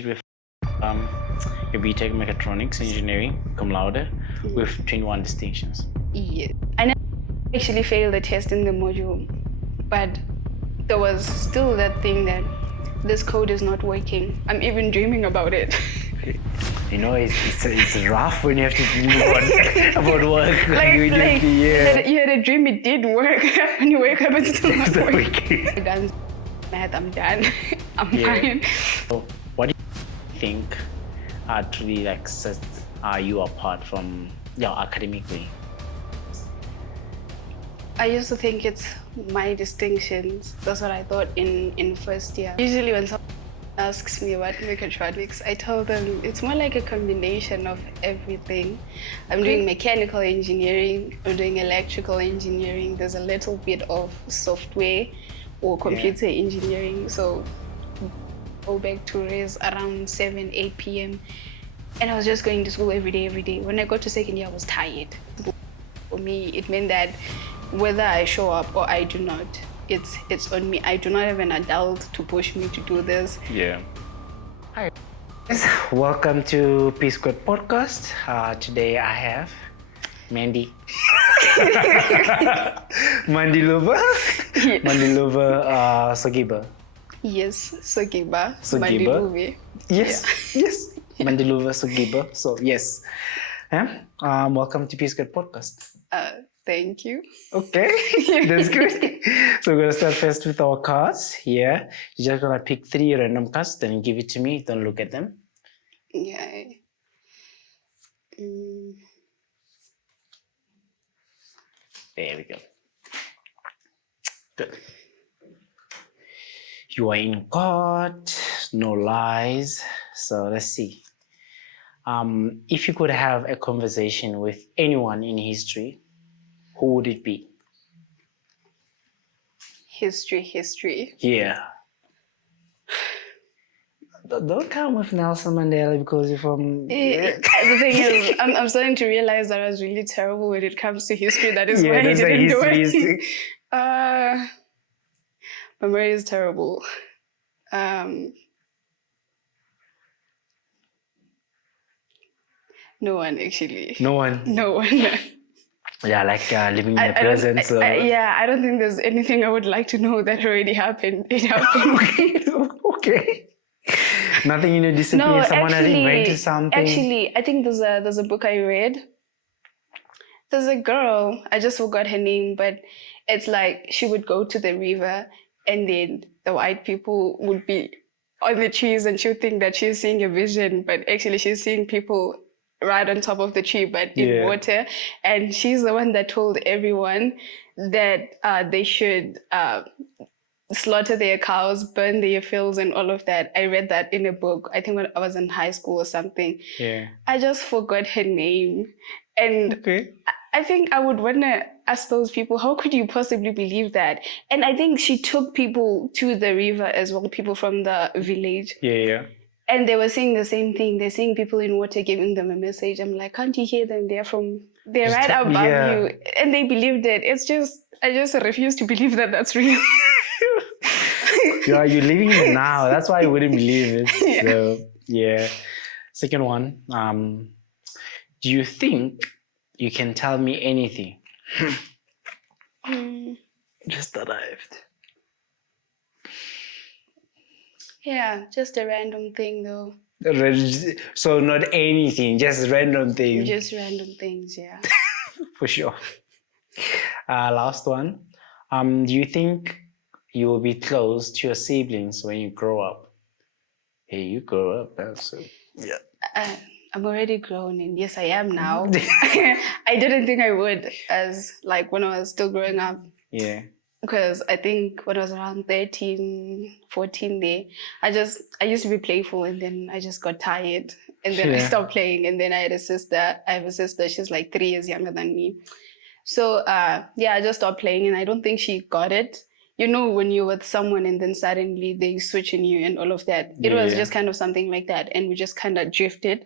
with um, your BTech Mechatronics Engineering, Cum Laude, with 21 distinctions. Yeah. I never actually failed the test in the module, but there was still that thing that this code is not working. I'm even dreaming about it. You know, it's rough when you have to think about work. You had a dream, it did work. When you wake up, it's still not working. Done math, I'm done. I'm fine. So, what do you think truly like sets you apart from academically? I used to think it's my distinctions. That's what I thought in first year. Usually when someone asks me about mechatronics, I tell them it's more like a combination of everything. I'm doing mechanical engineering, I'm doing electrical engineering, there's a little bit of software or computer engineering. So go back to res around 7, 8 p.m. and I was just going to school every day. When I got to second year, I was tired. For me, it meant that whether I show up or I do not, it's on me. I do not have an adult to push me to do this. Yeah. Hi. Welcome to Peace Squad Podcast. Today I have Mandy. Mandiluve. Yes. Mandiluve Sogiba. Yes, Sogiba. Sogiba. Mandiluve. Yes. Yeah. Yes. Mandiluve Sogiba. So yes. Welcome to Peace Squad Podcast. Thank you. Okay, that's good. So we're gonna start first with our cards here. You're just gonna pick 3 random cards, then give it to me. Don't look at them. Yeah. There we go. Good. You are in court, no lies. So let's see. If you could have a conversation with anyone in history, who would it be? History. Yeah. Don't come with Nelson Mandela because you're from... The thing is, I'm starting to realize that I was really terrible when it comes to history. That is why I didn't do it. My memory is terrible. No one, actually. No one? No one. Yeah, like living in the present. I don't think there's anything I would like to know that already happened. It happened. Okay. Nothing in your discipline. No, Someone has invented something. Actually, I think there's a book I read. There's a girl, I just forgot her name, but it's like she would go to the river and then the white people would be on the trees and she would think that she's seeing a vision, but actually she's seeing people right on top of the tree, but in water. And she's the one that told everyone that they should slaughter their cows, burn their fields and all of that. I read that in a book, I think when I was in high school or something. Yeah. I just forgot her name. And I think I would want to ask those people, how could you possibly believe that? And I think she took people to the river as well, people from the village. Yeah. And they were saying the same thing. They're seeing people in water giving them a message. I'm like, can't you hear them? They're right above you. And they believed it. I just refuse to believe that that's real. You're living it now. That's why I wouldn't believe it. So, yeah. Second one. Do you think you can tell me anything? Just arrived. Yeah, just a random thing though. So not anything, just random things. Just random things, yeah. For sure. Last one. Do you think you will be close to your siblings when you grow up? Hey, you grow up, so yeah. I'm already grown, and yes, I am now. I didn't think I would, as like when I was still growing up. Yeah. Because I think when I was around 13, 14 there, I used to be playful and then I just got tired and then I stopped playing, and then I have a sister, she's like 3 years younger than me. So I just stopped playing and I don't think she got it. You know, when you're with someone and then suddenly they switch on you and all of that. It was just kind of something like that, and we just kind of drifted.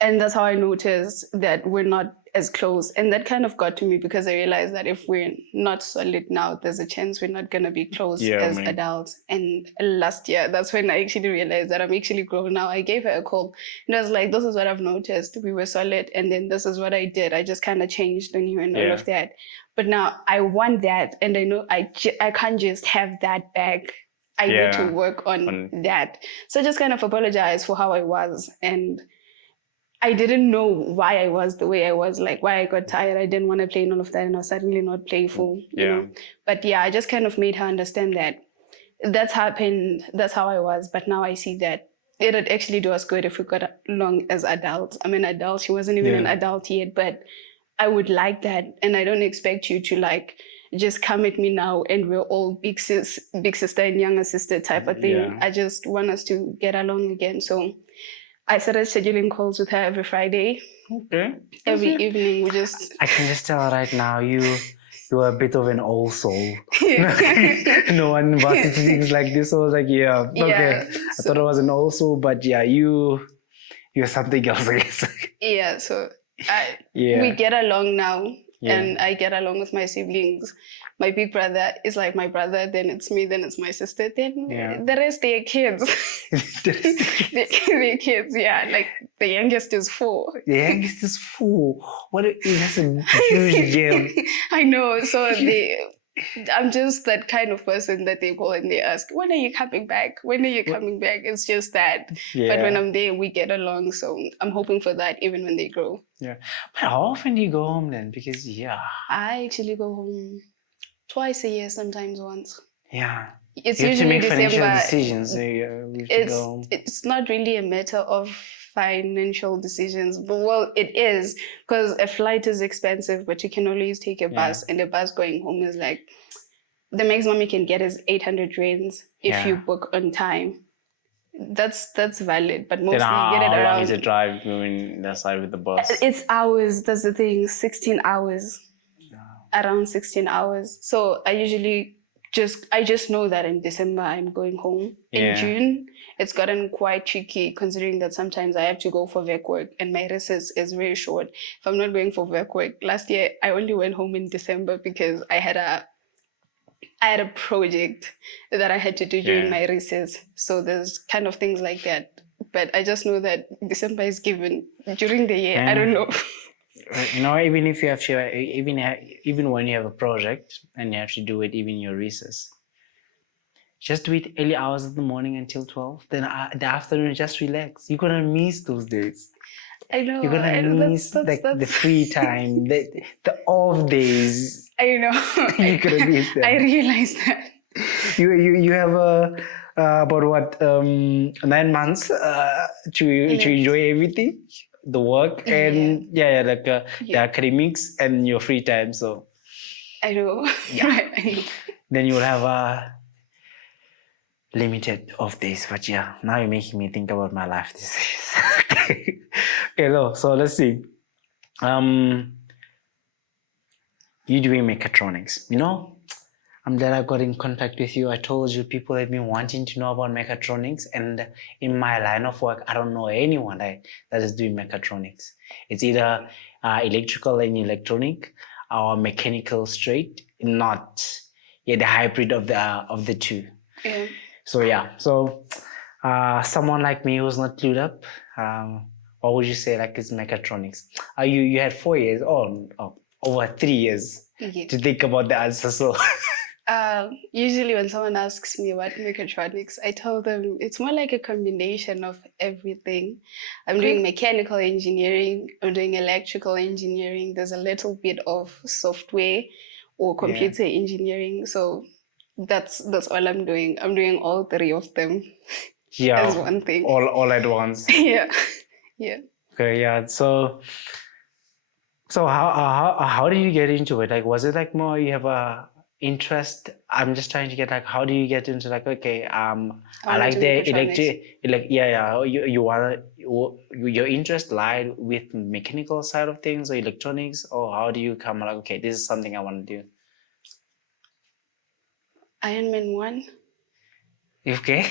And that's how I noticed that we're not as close. And that kind of got to me because I realized that if we're not solid now, there's a chance we're not going to be close as adults. And last year, that's when I actually realized that I'm actually grown now. I gave her a call and I was like, this is what I've noticed. We were solid. And then this is what I did. I just kind of changed on you and all of that. But now I want that. And I know I can't just have that back. I need to work on that. So I just kind of apologize for how I was. And I didn't know why I was the way I was, like why I got tired. I didn't want to play none of that, and I was certainly not playful. You know? But yeah, I just kind of made her understand that that's happened. That's how I was. But now I see that it'd actually do us good if we got along as adults. I'm an adult. She wasn't even an adult yet, but I would like that, and I don't expect you to like just come at me now and we're all big sister and younger sister type of thing. I just want us to get along again. So I started scheduling calls with her every Friday. Okay. Every evening we just... I can just tell right now you're a bit of an old soul. No one varsity things like this. So I was like, okay. I thought I was an old soul, but you're something else, I guess. So we get along now. And I get along with my siblings. My big brother is like my brother, then it's me, then it's my sister, then the rest they're kids. they're kids, like the youngest is 4. The youngest is 4. That's a huge gap. I know, so I'm just that kind of person that they call and they ask, when are you coming back? When are you coming back? It's just that. But when I'm there, we get along. So I'm hoping for that even when they grow. But how often do you go home then? Because I actually go home twice a year, sometimes once. It's you have usually to make December. financial decisions. So you have to go home. It's not really a matter of financial decisions, but well, it is, because a flight is expensive, but you can always take a bus, and the bus going home is like the maximum you can get is 800 rands if you book on time. That's valid, but mostly you get it around. How long is the drive going that side with the bus? It's hours. That's the thing. 16 hours. Around 16 hours. So I just know that in December I'm going home. In June, it's gotten quite tricky considering that sometimes I have to go for work and my recess is very short. If I'm not going for work, last year I only went home in December because I had a project that I had to do during my recess. So there's kind of things like that. But I just know that December is given during the year. I don't know. Even if you have to, even when you have a project and you have to do it, even your recess, just do it early hours of the morning until 12. Then the afternoon, just relax. You're gonna miss those days. I know. You're gonna miss the free time, the off days. I know. You're gonna miss them. I realize that. You have about what 9 months to enjoy everything. The work and the academics and your free time. So I know. I know. Then you will have a limited off days. But now you're making me think about my life these days. Okay, so let's see. You doing mechatronics, I'm glad I got in contact with you. I told you people have been wanting to know about mechatronics, and in my line of work, I don't know anyone that is doing mechatronics. It's either electrical and electronic or mechanical straight, not the hybrid of the two. So someone like me who's not clued up, what would you say is mechatronics? You had 4 years, over 3 years to think about the answer. So. Usually when someone asks me about mechatronics, I tell them it's more like a combination of everything. I'm doing mechanical engineering, I'm doing electrical engineering, there's a little bit of software or computer engineering. So that's all I'm doing. I'm doing all 3 of them as one thing. All at once. Yeah. Okay, so how did you get into it? Was it more you have a interest? I'm just trying to get how do you get into I like the electric, you want your interest lie with mechanical side of things or electronics, or how do you come this is something I want to do? Iron Man 1. Okay.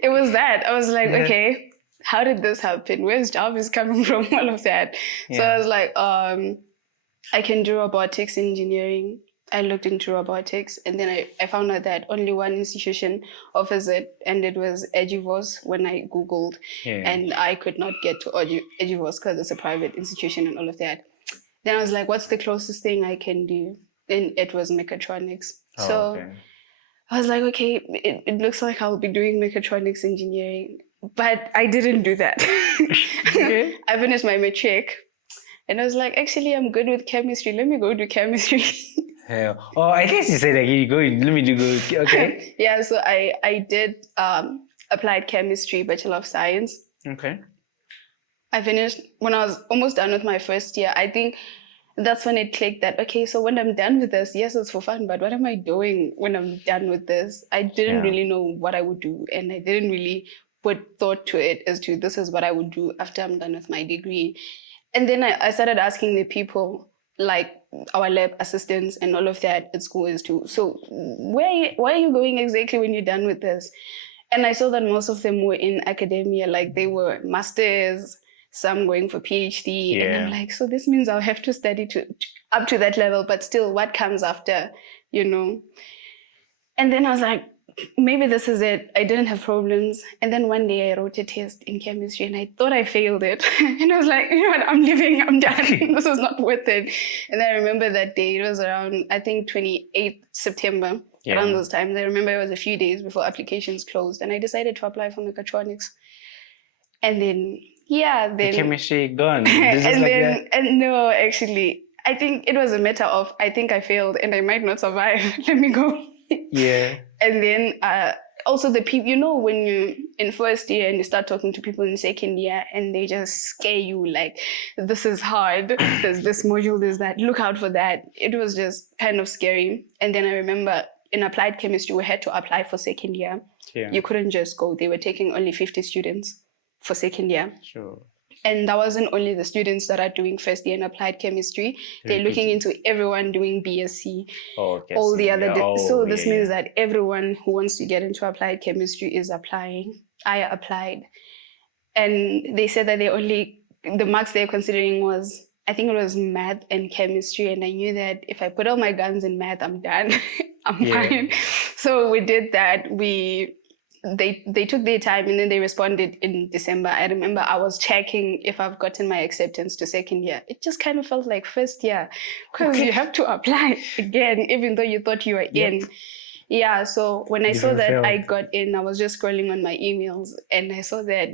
It was that. I was like, okay, how did this happen? Where's Jarvis coming from? All of that. So I was like, I can do robotics engineering. I looked into robotics, and then I found out that only one institution offers it, and it was Eduvos when I Googled. And I could not get to Eduvos because it's a private institution and all of that. Then I was like, what's the closest thing I can do? And it was mechatronics. I was like, okay, it looks like I'll be doing mechatronics engineering. But I didn't do that. I finished my matric. And I was like, actually, I'm good with chemistry. Let me go do chemistry. I guess you said like you go. Let me do good. Okay. Yeah, so I did applied chemistry, Bachelor of Science. Okay. I finished when I was almost done with my first year. I think that's when it clicked that, okay, so when I'm done with this, yes, it's for fun, but what am I doing when I'm done with this? I didn't really know what I would do, and I didn't really put thought to it as to this is what I would do after I'm done with my degree. And then I started asking the people, like our lab assistants and all of that at school as to, so where are you going exactly when you're done with this? And I saw that most of them were in academia, like they were masters, some going for PhD. And I'm like, so this means I'll have to study up to that level, but still what comes after, you know? And then I was like, maybe this is it. I didn't have problems. And then one day I wrote a test in chemistry and I thought I failed it. And I was like, you know what, I'm leaving, I'm done. This is not worth it. And I remember that day, it was around, I think 28th September, around those times. I remember it was a few days before applications closed and I decided to apply for mechatronics. And then, the chemistry gone. And no, actually, I think it was a matter of, I think I failed and I might not survive. Let me go. And then also the people, you know, when you're in first year and you start talking to people in second year and they just scare you like, this is hard, there's this module, there's that, look out for that. It was just kind of scary. And then I remember in applied chemistry, we had to apply for second year. You couldn't just go. They were taking only 50 students for second year. And that wasn't only the students that are doing first year in applied chemistry. They're looking into everyone doing BSc, all the other. So this means that everyone who wants to get into applied chemistry is applying. I applied. And they said that the marks they're considering was, I think it was math and chemistry. And I knew that if I put all my guns in math, I'm done. I'm fine. So we did that. They took their time and then they responded in December. I remember I was checking if I've gotten my acceptance to second year. It just kind of felt like first year because you have to apply again, even though you thought you were in. Yeah, so when I saw that I got in, I was just scrolling on my emails and I saw that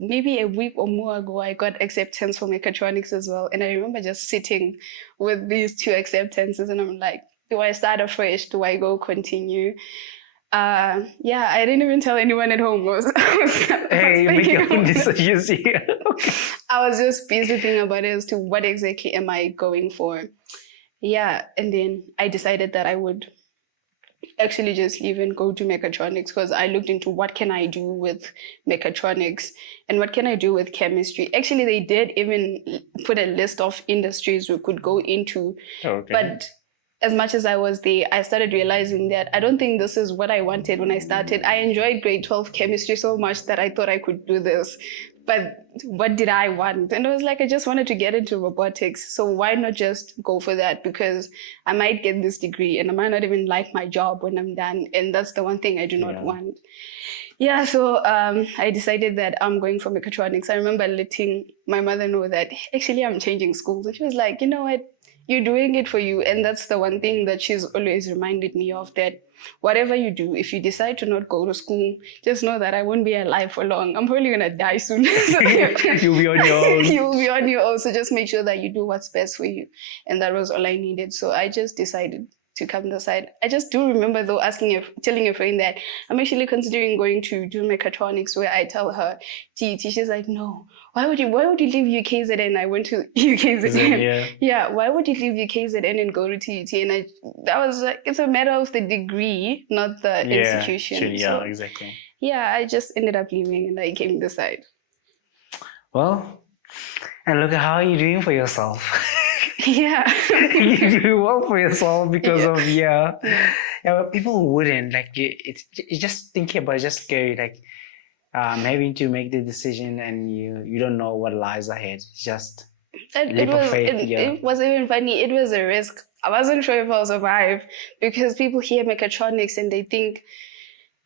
maybe a week or more ago, I got acceptance for mechatronics as well. And I remember just sitting with these two acceptances and I'm like, do I start afresh? Do I go continue? I didn't even tell anyone at home. Make your own decisions here. I was just busy thinking about it as to what exactly am I going for. Yeah, and then I decided that I would actually just leave and go to mechatronics because I looked into what can I do with mechatronics and what can I do with chemistry. Actually, they did even put a list of industries we could go into, but as much as I was there, I started realizing that I don't think this is what I wanted when I started. I enjoyed grade 12 chemistry so much that I thought I could do this. But what did I want? And I was like, I just wanted to get into robotics. So why not just go for that? Because I might get this degree and I might not even like my job when I'm done. And that's the one thing I do not want. Yeah, so I decided that I'm going for mechatronics. I remember letting my mother know that actually I'm changing schools. And she was like, you know what? You're doing it for you. And that's the one thing that she's always reminded me of, that whatever you do, if you decide to not go to school, just know that I won't be alive for long. I'm probably going to die soon. You'll be on your own. You'll be on your own. So just make sure that you do what's best for you. And that was all I needed. So I just decided to come this side. I just do remember though telling a friend that I'm actually considering going to do mechatronics, where I tell her TET. She's like, no, why would you leave UKZN? I went to UKZN. Why would you leave UKZN and go to TET? And that was like, it's a matter of the degree, not the institution. Exactly. Yeah, I just ended up leaving and I came this side. Well, and look at how you're doing for yourself. You do well for yourself because of but people wouldn't, like, it's just thinking about it, just scary. Like, having to make the decision and you don't know what lies ahead. Just And leap of faith. Yeah. it was even funny. It was a risk. I wasn't sure if I'll survive because people hear mechatronics and they think,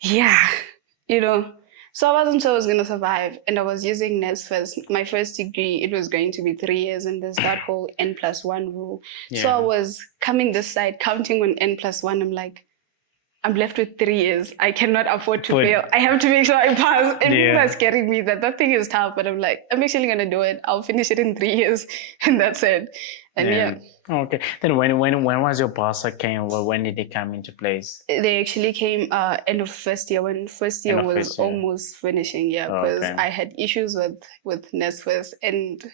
yeah, you know. So I wasn't sure I was going to survive. And I was using NES my first degree. It was going to be 3 years, and there's that whole N+1 rule. So I was coming this side, counting on N+1. I'm like, I'm left with 3 years. I cannot afford to fail. I have to make sure I pass. And people are scaring me that thing is tough, but I'm like, I'm actually gonna do it. I'll finish it in 3 years, and that's it. And Okay. Then when was your pass came? Or when did it come into place? they actually came end of first year, when first year was almost finishing. Yeah, because I had issues with NES and.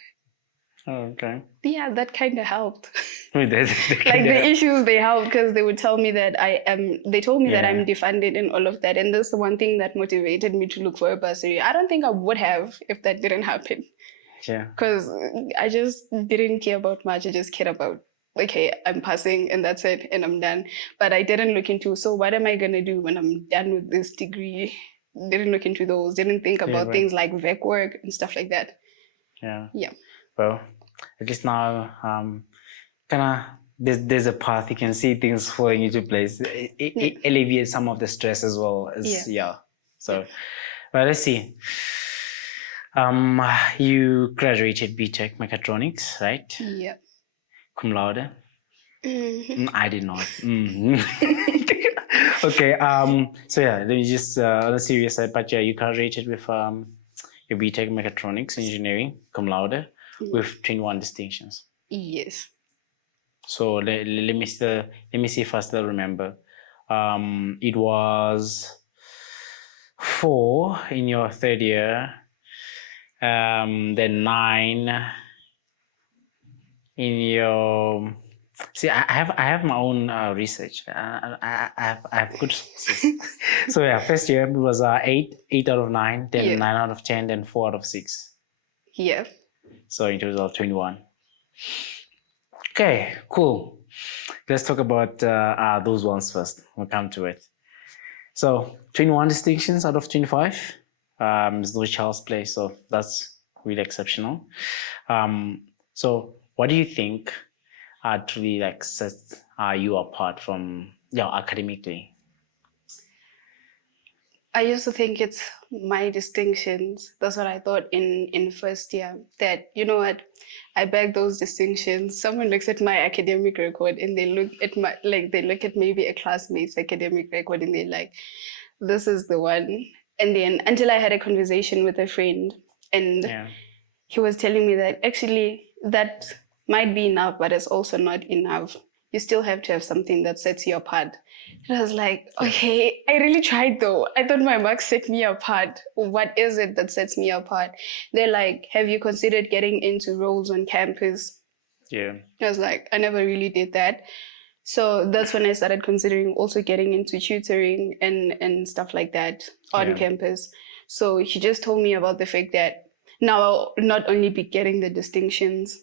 Okay. Yeah, that kind of helped. Like the issues they helped because they would tell me that they told me that I'm defunded and all of that. And that's the one thing that motivated me to look for a bursary. I don't think I would have if that didn't happen. Yeah. Because I just didn't care about much. I just cared about, okay, I'm passing and that's it and I'm done. But I didn't look into, so what am I going to do when I'm done with this degree? Didn't look into those. Didn't think about things like VEC work and stuff like that. Yeah. Yeah. Well, at least now, there's a path. You can see things falling into place. It alleviates some of the stress as well. So, well, let's see. You graduated BTech Mechatronics, right? Yeah. Cum laude. I did not. Okay. So yeah, let me just on a serious side, but yeah, you graduated with your BTech Mechatronics Engineering Cum laude with 21 distinctions. Yes. So let me see if I still remember. It was 4 in your third year, then 9 in your. See, I have my own research. I have good sources. So yeah, first year it was 8 out of 9, then 9 out of 10, then 4 out of 6. Yeah. So in total 21. Okay, cool. Let's talk about those ones first. We'll come to it. So 21 distinctions out of 25 is no child's play, so that's really exceptional. So what do you think truly like sets you apart from academically? I used to think it's my distinctions. That's what I thought in first year. That, you know what, I beg those distinctions. Someone looks at my academic record and they look at maybe a classmate's academic record and they're like, this is the one. And then until I had a conversation with a friend and he was telling me that actually that might be enough, but it's also not enough. You still have to have something that sets you apart. And I was like, okay, I really tried though. I thought my marks set me apart. What is it that sets me apart? They're like, have you considered getting into roles on campus? Yeah. I was like, I never really did that. So that's when I started considering also getting into tutoring and stuff like that on campus. So he just told me about the fact that now I'll not only be getting the distinctions,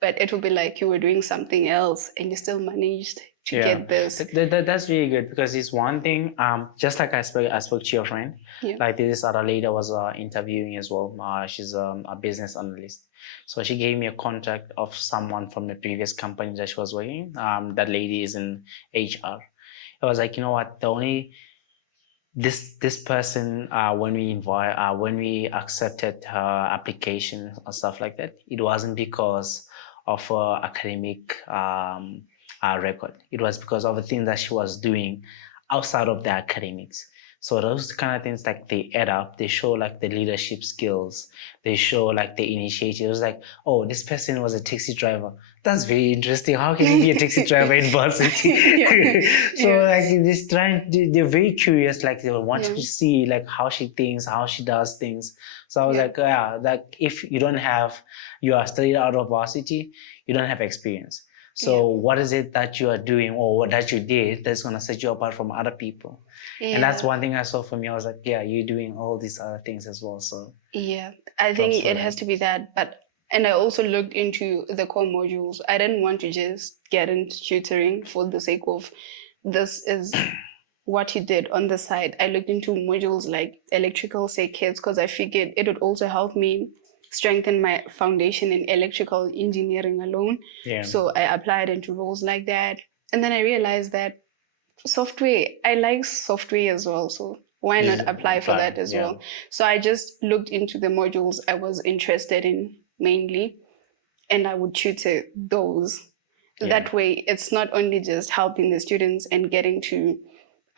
but it will be like you were doing something else and you still managed to get this. That's really good because it's one thing, just like I spoke to your friend, like this other lady I was interviewing as well. She's a business analyst. So she gave me a contact of someone from the previous company that she was working. That lady is in HR. I was like, you know what, this person, when we accepted her application or stuff like that, it wasn't because of her academic record. It was because of the things that she was doing outside of the academics. So those kind of things, like, they add up. They show like the leadership skills. They show like the initiative. It was like, oh, this person was a taxi driver. That's very interesting. How can he be a taxi driver in varsity? Like they're very curious. Like they want to see like how she thinks, how she does things. So I was like, like if you are studied out of varsity, you don't have experience. So what is it that you are doing or what that you did that's going to set you apart from other people? And that's one thing I saw from you. I was like, you're doing all these other things as well. So I think it has to be that. And I also looked into the core modules. I didn't want to just get into tutoring for the sake of this is what he did on the side, I looked into modules like electrical circuits because I figured it would also help me strengthen my foundation in electrical engineering alone. Yeah. So I applied into roles like that. And then I realized that software, I like software as well. So why not apply for that as well? So I just looked into the modules I was interested in mainly, and I would tutor those. That way, it's not only just helping the students and getting to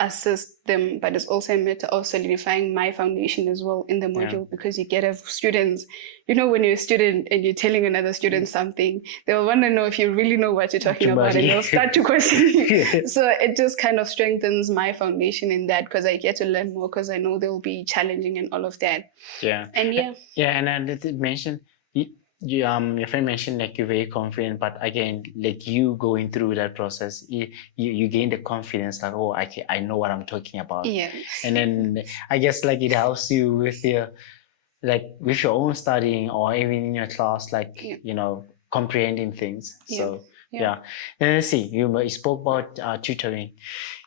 assist them, but it's also a matter of solidifying my foundation as well in the module, because you get a students, when you're a student and you're telling another student something, they'll want to know if you really know what you're talking about, and they'll start to question you. So it just kind of strengthens my foundation in that, because I get to learn more, because I know they'll be challenging and all of that. And and I did mention your friend mentioned like you're very confident, but again, like you going through that process, you gain the confidence, like, oh, I know what I'm talking about. And then I guess like it helps you with your own studying, or even in your class, like comprehending things. So and let's see, you spoke about tutoring.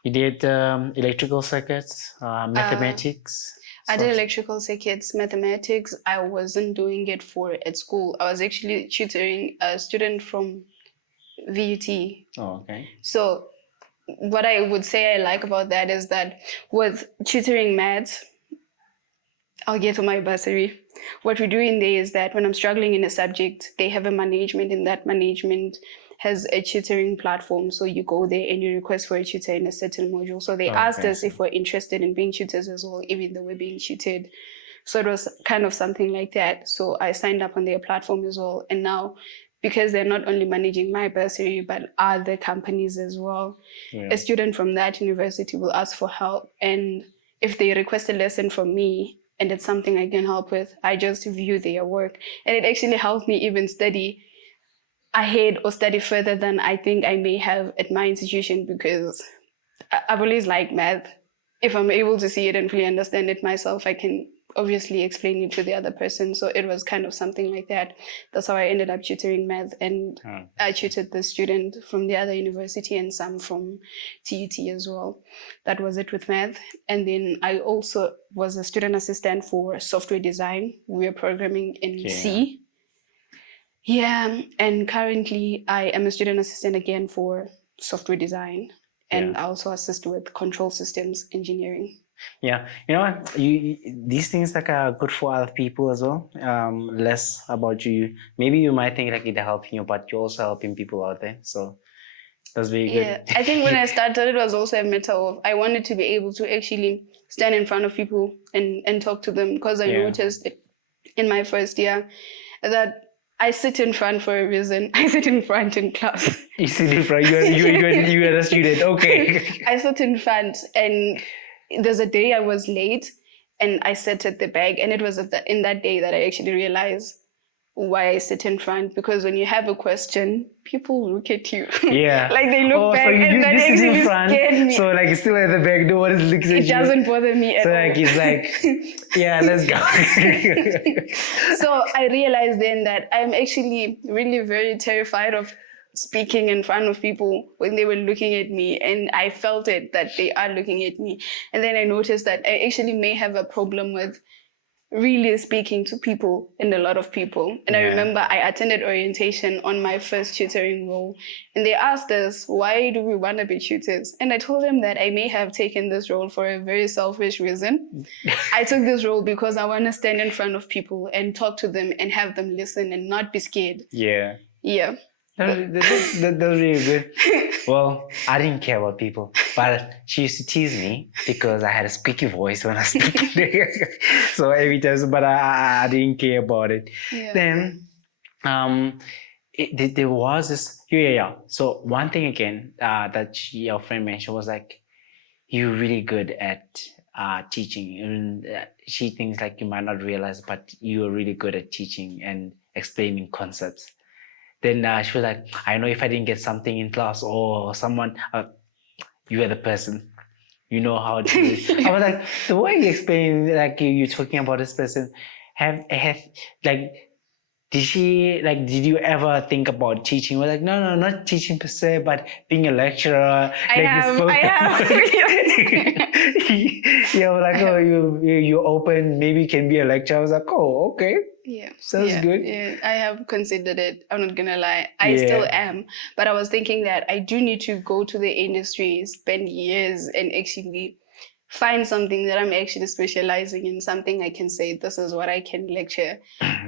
You did electrical circuits, mathematics. I did electrical circuits, mathematics. I wasn't doing it for at school. I was actually tutoring a student from VUT. Oh, okay. So what I would say I like about that is that with tutoring maths, I'll get to my bursary. What we do in there is that when I'm struggling in a subject, they have a management, and that management has a tutoring platform. So you go there and you request for a tutor in a certain module. So they asked us if we're interested in being tutors as well, even though we're being tutored. So it was kind of something like that. So I signed up on their platform as well. And now, because they're not only managing my bursary, but other companies as well, a student from that university will ask for help. And if they request a lesson from me, and it's something I can help with, I just view their work. And it actually helped me even study ahead or study further than I think I may have at my institution, because I've always liked math. If I'm able to see it and fully understand it myself, I can obviously explain it to the other person. So it was kind of something like that. That's how I ended up tutoring math, and I tutored the student from the other university and some from TUT as well. That was it with math. And then I also was a student assistant for software design. We were programming in C. And currently I am a student assistant again for software design, and I also assist with control systems engineering. Yeah, you know what? These things like are good for other people as well. Less about you. Maybe you might think like they're helping you, but you're also helping people out there. So that's very good. Yeah, I think when I started, it was also a matter of I wanted to be able to actually stand in front of people and talk to them, because I noticed in my first year that I sit in front for a reason. I sit in front in class. You sit in front. You are a student. Okay. I sit in front, and there's a day I was late, and I sat at the back, and it was in that day that I actually realized why I sit in front, because when you have a question, people look at you. Like they look back, so and that actually scared me. So like it's still at the back, no one looks at you. It doesn't bother me at all. So like it's like, let's go. So I realized then that I'm actually really very terrified of speaking in front of people when they were looking at me, and I felt it that they are looking at me. And then I noticed that I actually may have a problem with really speaking to people and a lot of people. And I remember I attended orientation on my first tutoring role, and they asked us, why do we want to be tutors? And I told them that I may have taken this role for a very selfish reason. I took this role because I want to stand in front of people and talk to them and have them listen and not be scared. Yeah. That's really good. Well, I didn't care about people, but she used to tease me because I had a squeaky voice when I speak. So every time, but I didn't care about it. Then, there was this. So one thing again that your friend mentioned was like, you're really good at teaching, and she thinks like you might not realize, but you're really good at teaching and explaining concepts. Then she was like, I know if I didn't get something in class or someone, you are the person. You know how to do it. I was like, the way you explain, like you're talking about this person, have like did you ever think about teaching? We're like, no, not teaching per se, but being a lecturer. I have. Yeah, we're like, oh, you open, maybe you can be a lecturer. I was like, oh, okay. Yeah. Sounds good. Yeah, I have considered it. I'm not gonna lie. I still am. But I was thinking that I do need to go to the industry, spend years, and actually find something that I'm actually specializing in, something I can say, this is what I can lecture.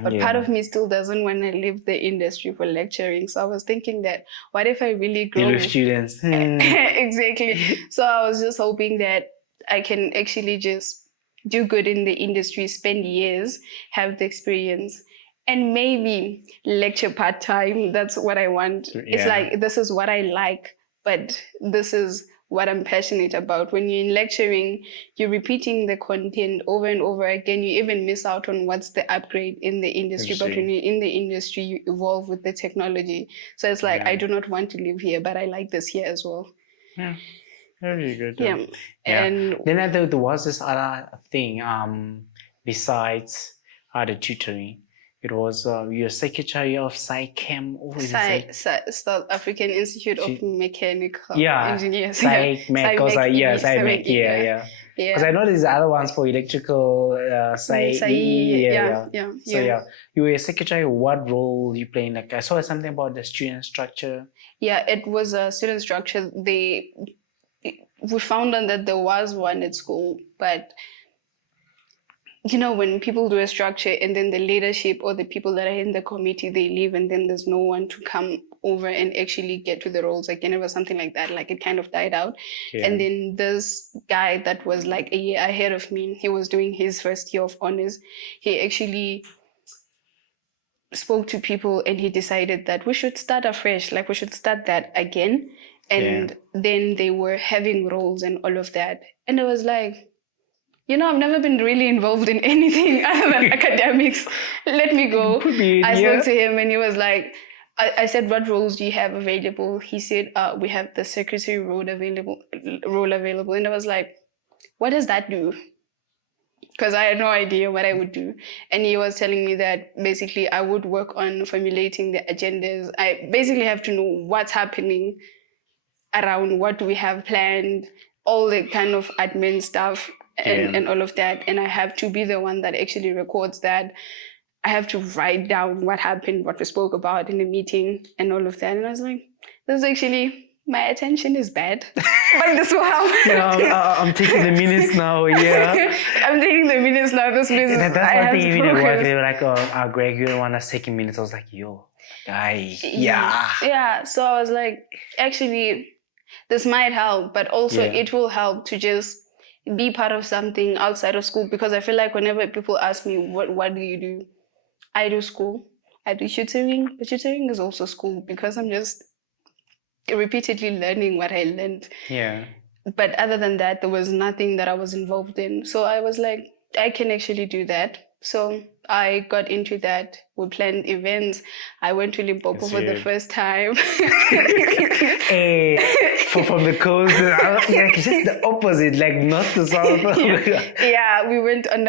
But part of me still doesn't want to leave the industry for lecturing. So I was thinking that, what if I really grow with students? Exactly. So I was just hoping that I can actually just do good in the industry, spend years, have the experience, and maybe lecture part-time. That's what I want. It's like, this is what I like, but this is what I'm passionate about. When you're in lecturing, you're repeating the content over and over again. You even miss out on what's the upgrade in the industry. But when you're in the industry, you evolve with the technology. So it's like, I do not want to live here, but I like this here as well. Yeah, very good. Yeah. And then there was this other thing besides the tutoring. It was your secretary of SciChem. South African Institute of Mechanical Engineers. SciMech, yeah. Because I know there's other ones for electrical, So you were a secretary. What role you playing? Like I saw something about the student structure. Yeah, it was a student structure. We found out that there was one at school, but you know, when people do a structure and then the leadership or the people that are in the committee, they leave and then there's no one to come over and actually get to the roles again. It was something like that, like it kind of died out. And then this guy that was like a year ahead of me, he was doing his first year of honors. He actually spoke to people and he decided that we should start afresh, like we should start that again. And then they were having roles and all of that. And it was like, you know, I've never been really involved in anything other than academics. Let me go. I spoke to him and he was like, I said, what roles do you have available? He said, we have the secretary role available. And I was like, what does that do? Because I had no idea what I would do. And he was telling me that basically I would work on formulating the agendas. I basically have to know what's happening around, what we have planned, all the kind of admin stuff and all of that. And I have to be the one that actually records that. I have to write down what happened, what we spoke about in the meeting and all of that. And I was like, this is actually, my attention is bad, but this will help. I'm taking the minutes now, I'm taking the minutes now. This means that's one thing even at work, they were like, Greg, you're the one that's taking minutes. I was like, yo, guy. Yeah, so I was like, actually, this might help, but also it will help to just be part of something outside of school, because I feel like whenever people ask me, what do you do? I do school. I do tutoring, but tutoring is also school because I'm just repeatedly learning what I learned. But other than that, there was nothing that I was involved in. So I was like, I can actually do that. So I got into that. We planned events. I went to Limpopo for the first time. From the coast, just the opposite, like north to south. We went on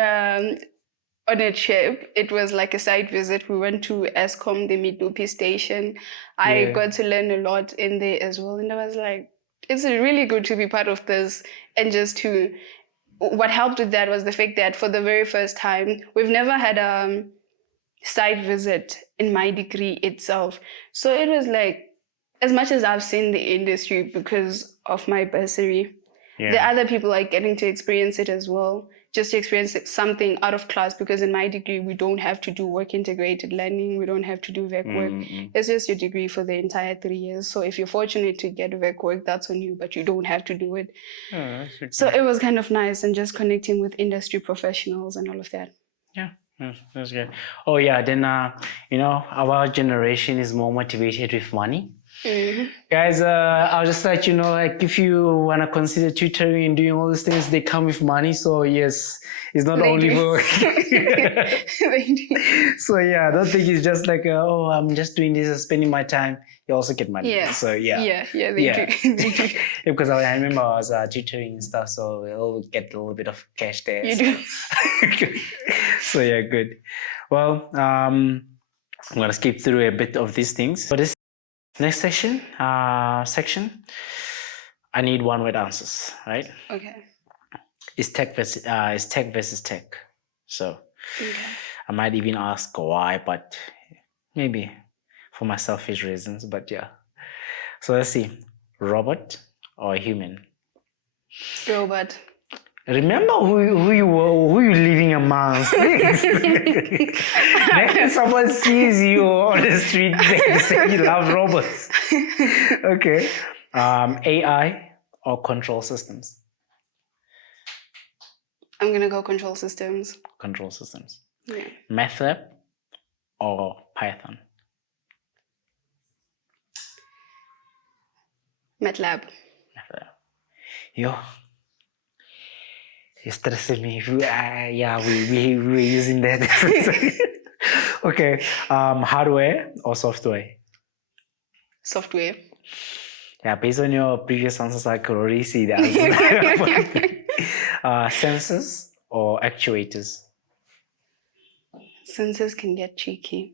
a trip. It was like a site visit. We went to Eskom, the Medupi station. I got to learn a lot in there as well. And I was like, it's really good to be part of this. And just to, what helped with that was the fact that for the very first time, we've never had a site visit in my degree itself. So it was like, as much as I've seen the industry because of my bursary, the other people are getting to experience it as well. Just to experience something out of class, because in my degree, we don't have to do work integrated learning. We don't have to do VEC work. It's just your degree for the entire 3 years. So if you're fortunate to get VEC work, that's on you, but you don't have to do it. So it was kind of nice, and just connecting with industry professionals and all of that. Yeah, that's good. Oh yeah, then our generation is more motivated with money. Guys, I'll just let you know, like, if you want to consider tutoring and doing all these things, they come with money. So yes, it's not only for so I don't think it's just like I'm just doing this and spending my time. You also get money. So they do. Because I remember I was tutoring and stuff, so we'll get a little bit of cash there. You do. So good. Well, I'm gonna skip through a bit of these things. For this next section, I need one-word answers, right? Okay. It's tech versus tech. So Okay. I might even ask why, but maybe for my selfish reasons. But yeah. So let's see, robot or human? Robot. Remember who you were, who you living amongst. Next time someone sees you on the street, they say you love robots. Okay. AI or control systems? I'm gonna go control systems. Control systems. Yeah. MATLAB or Python? MATLAB. MATLAB. Yo, you're stressing me. Yeah, we were using that. Okay. Hardware or software? Software. Yeah, based on your previous answers, I could already see that. Sensors or actuators? Sensors can get cheeky,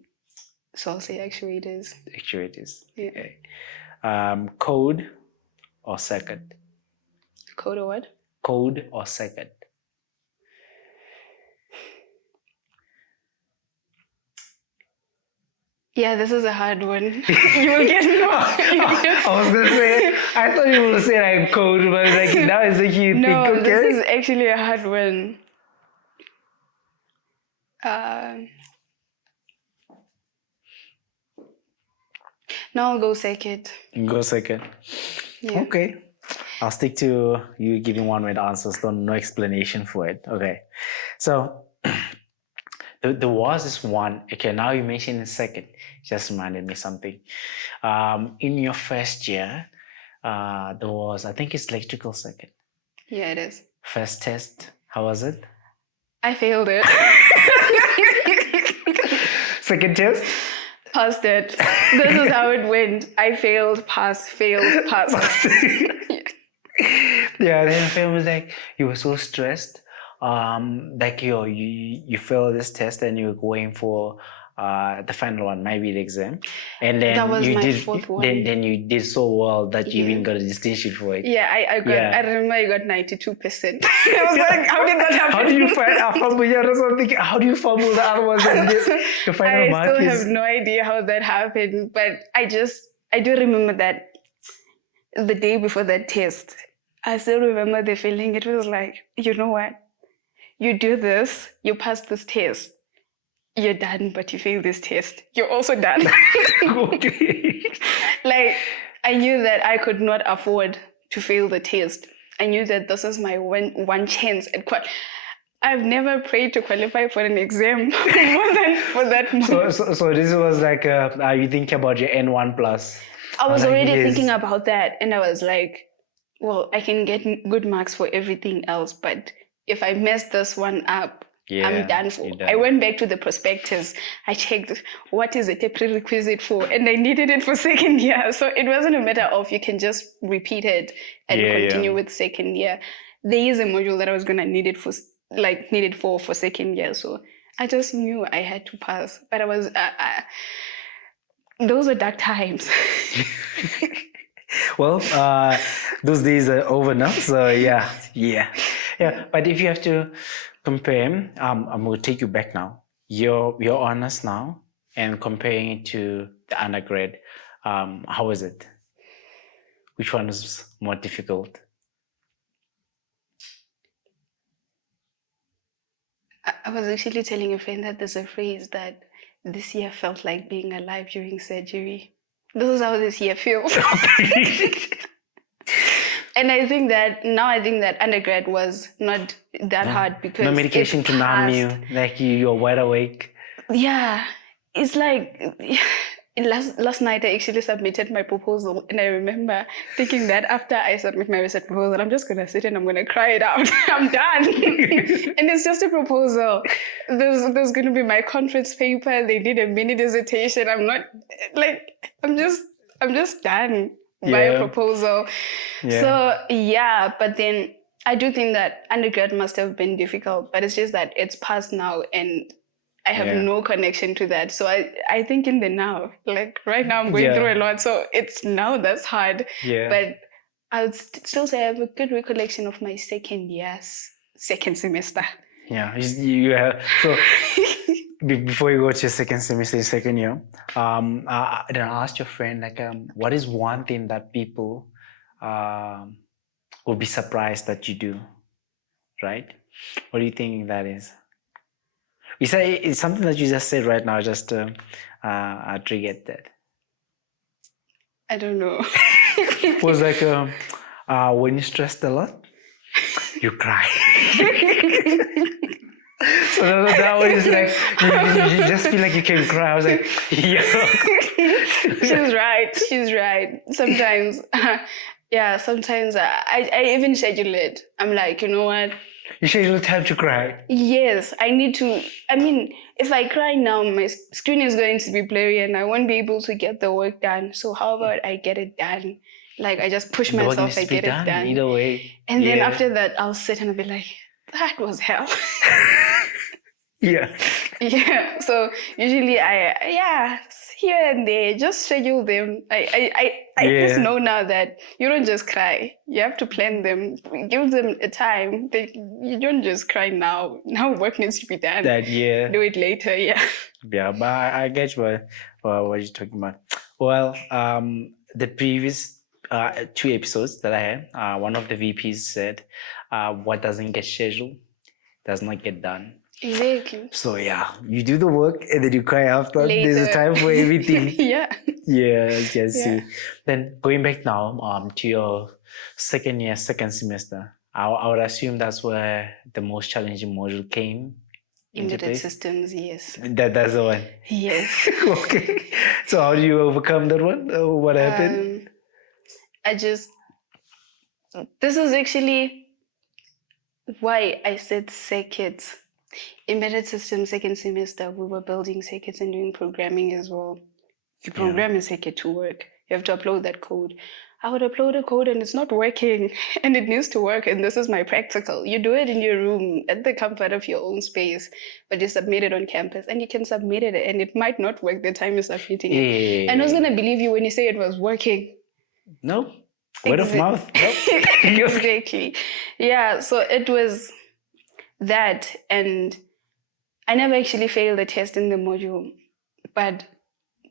so I'll say actuators. Actuators. Yeah. Okay. Code or circuit? Code or what? Code or circuit? Yeah, this is a hard one. You will get me wrong. I was gonna say, I thought you would say like code, but like now it's like you No, think, okay. this is actually a hard one. No, I'll go circuit. Go second. Yeah. Okay. I'll stick to you giving one-word answers, no explanation for it. Okay. So there was this one. Okay, now you mentioned second. Just reminded me something. In your first year, there was, I think it's electrical circuit. Yeah, it is. First test. How was it? I failed it. Second test? Passed it. This is how it went. I failed, passed, failed, passed. Yeah, then film was like you were so stressed. Like you failed this test and you're going for the final one, maybe the exam, and then That was you my did fourth one. then you did so well that you Yeah. even got a distinction for it. Yeah, I got. Yeah. I remember I got 92%. I was like, how did that happen? How do you fumble? Yeah, that's what I'm thinking. How do you fumble the other ones and get your final mark? I still have no idea how that happened, but I do remember that the day before that test, I still remember the feeling. It was like, you know what? You do this, you pass this test, you're done, but you fail this test, you're also done. Okay. Like, I knew that I could not afford to fail the test. I knew that this is my one chance at I've never prayed to qualify for an exam more than for that month. So this was like you think about your N1 plus. I was like, already yes. thinking about that, and I was like, well, I can get good marks for everything else, but if I mess this one up, I'm done for. I went back to the prospectus. I checked what is it a prerequisite for, and I needed it for second year. So it wasn't a matter of you can just repeat it and continue with second year. There is a module that I was gonna need it for second year. So I just knew I had to pass. But I was those were dark times. Well, those days are over now. So yeah. But if you have to compare, I'm going to take you back now. Your honors now, and comparing it to the undergrad, how is it? Which one is more difficult? I was actually telling a friend that there's a phrase that this year felt like being alive during surgery. This is how this year feels. And I think that undergrad was not that hard because no medication to numb you, like you're wide awake. Yeah, it's like last night I actually submitted my proposal, and I remember thinking that after I submit my research proposal, I'm just gonna sit and I'm gonna cry it out. I'm done. And it's just a proposal. There's gonna be my conference paper. They did a mini dissertation. I'm just done by a proposal. So but then I do think that undergrad must have been difficult, but it's just that it's past now, and I have Yeah. no connection to that. So I think in the now, like right now, I'm going Yeah. through a lot. So it's now that's hard. Yeah. But I would still say I have a good recollection of my second semester. Yeah. You have so. Before you go to your second semester, second year, then I asked your friend like, what is one thing that people would be surprised that you do, right? What do you think that is? You say it's something that you just said right now. Just triggered that. I don't know. It was like when you're stressed a lot, you cry. So that one is like you just feel like you can cry. I was like, yeah. She's right. Sometimes, yeah. Sometimes I even schedule it. I'm like, you know what? You schedule time to cry. Yes, I need to. I mean, if I cry now, my screen is going to be blurry and I won't be able to get the work done. So how about I get it done? Like I just push The work myself, needs I to be get it done. either way. And then Yeah. after that, I'll sit and I'll be like, that was hell. Yeah. Yeah. So usually here and there, just schedule them. I just Yeah. know now that you don't just cry. You have to plan them. Give them a time. You don't just cry now. Now work needs to be done. That yeah. Do it later. Yeah. Yeah, but I get what you're talking about. Well, the previous 2 episodes that I had, one of the VPs said, "What doesn't get scheduled does not get done." Exactly. So yeah, you do the work and then you cry after. Later. There's a time for everything. Yeah. Yeah, I can Yeah. see. Then going back now, to your second semester, I would assume that's where the most challenging module came into Embedded place. systems, yes. That's the one. Yes. Okay. So how do you overcome that one? What happened? This is actually why I said circuits. Embedded systems second semester, we were building circuits and doing programming as well. You program a circuit to work. You have to upload that code. I would upload a code and it's not working and it needs to work. And this is my practical. You do it in your room at the comfort of your own space, but you submit it on campus and you can submit it and it might not work the time you're submitting it. And who's going to believe you when you say it was working? No. Word of mouth. Nope. Exactly. Yeah, so it was that. And I never actually failed the test in the module, but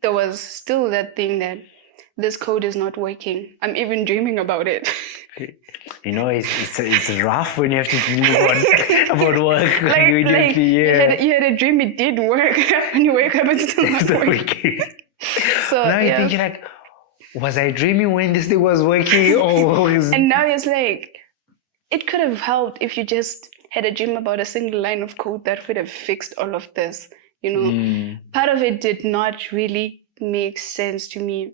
there was still that thing that this code is not working. I'm even dreaming about it. You know, it's rough when you have to think about work. You had a dream, it did work. When you wake up, it's still not working. So now you're thinking like, was I dreaming when this thing was working? And now it's like, it could have helped if you just had a dream about a single line of code that would have fixed all of this. You know, part of it did not really make sense to me.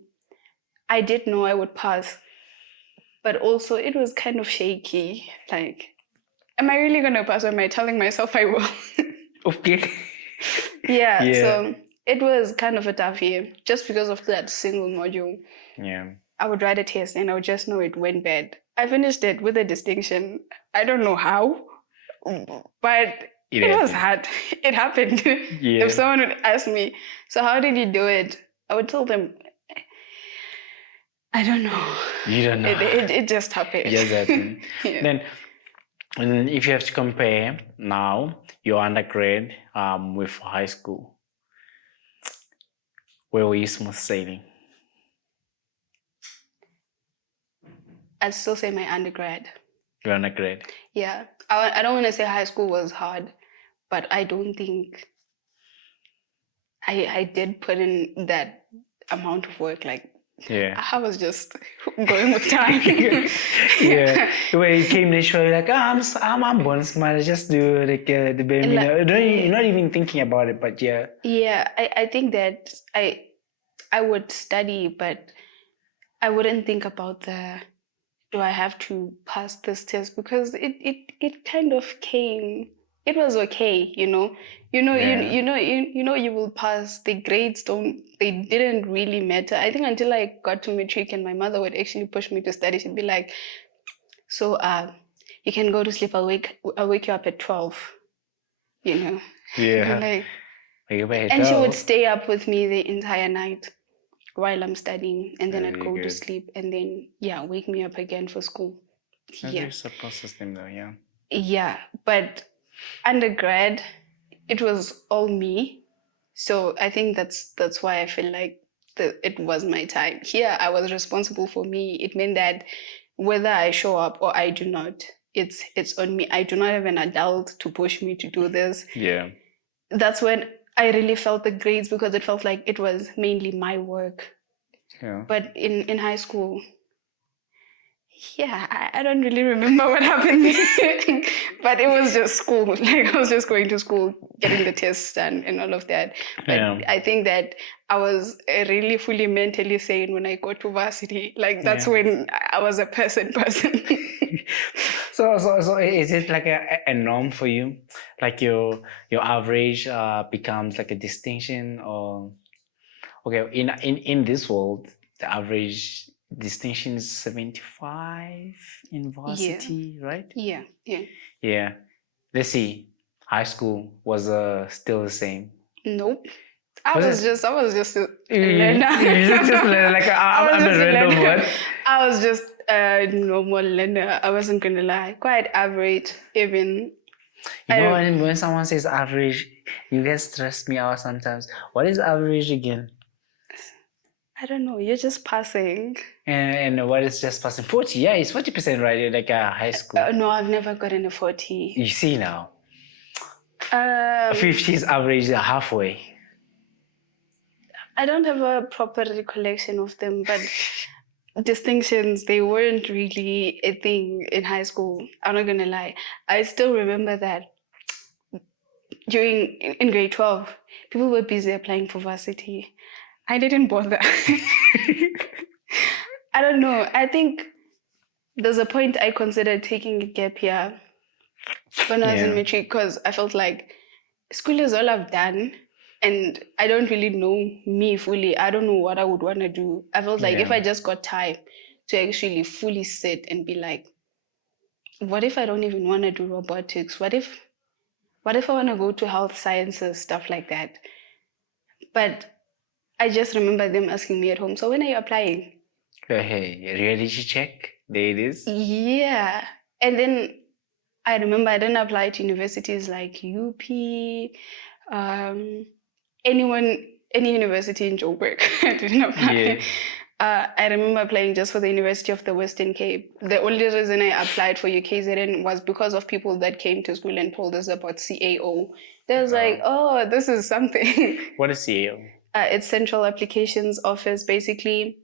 I did know I would pass, but also it was kind of shaky. Like, am I really gonna pass or am I telling myself I will? Okay. Yeah, so it was kind of a tough year just because of that single module. Yeah. I would write a test and I would just know it went bad. I finished it with a distinction. I don't know how, but it was hard. It happened. Yeah. If someone would ask me, so how did you do it? I would tell them, I don't know. You don't know. It just happened. It just happened. Yeah. Then, and if you have to compare now your undergrad with high school, where were you smooth sailing? I'd still say my undergrad. Your undergrad. Yeah. I don't want to say high school was hard, but I don't think I did put in that amount of work. Like, I was just going with time. Yeah. When it came naturally, like, I'm born smart. I just do like the bare minimum. You're not even thinking about it, but yeah. Yeah, I think that I would study, but I wouldn't think about do I have to pass this test, because it kind of came. It was okay, you know. You will pass. The grades they didn't really matter. I think until I got to matric and my mother would actually push me to study. She'd be like, so you can go to sleep. I'll wake you up at 12. You know. Yeah. Like, Wake up at And she would 12. stay up with me the entire night while I'm studying, and then I'd Very go to good. sleep, and then wake me up again for school. Very support system though, yeah. Yeah, but undergrad, it was all me. So I think that's why I feel like it was my time. Here, I was responsible for me. It meant that whether I show up or I do not, it's on me. I do not have an adult to push me to do this. Yeah. That's when I really felt the grades, because it felt like it was mainly my work. Yeah. But in high school, I don't really remember what happened. But it was just school. Like, I was just going to school, getting the tests and all of that. But I think that I was really fully mentally sane when I got to varsity. Like, that's when I was a person. So is it like a norm for you? Like your average becomes like a distinction, or okay, in this world, the average distinction is 75 in varsity, right? Yeah. Yeah. Let's see. High school was still the same. Nope. I was just a learner. Just like I'm a random one. I was just a normal learner. I wasn't gonna lie. Quite average, even. You know, when someone says average, you guys stress me out sometimes. What is average again? I don't know. You're just passing. And what is just passing? 40, yeah, it's 40%, right? Like high school. No, I've never gotten a 40. You see now. 50 is average, halfway. I don't have a proper recollection of them, but distinctions, they weren't really a thing in high school. I'm not gonna lie. I still remember that in grade 12, people were busy applying for varsity. I didn't bother. I don't know. I think there's a point I considered taking a gap year when I was in matric, because I felt like school is all I've done, and I don't really know me fully. I don't know what I would want to do. I felt like if I just got time to actually fully sit and be like, what if I don't even want to do robotics? What if I want to go to health sciences, stuff like that? But I just remember them asking me at home, so when are you applying? Hey, reality check. There it is. Yeah. And then I remember I didn't apply to universities like UP, any university in Joburg. I didn't apply. Yeah. I remember applying just for the University of the Western Cape. The only reason I applied for UKZN was because of people that came to school and told us about CAO. They was like, oh, this is something. What is CAO? It's Central Applications Office, basically.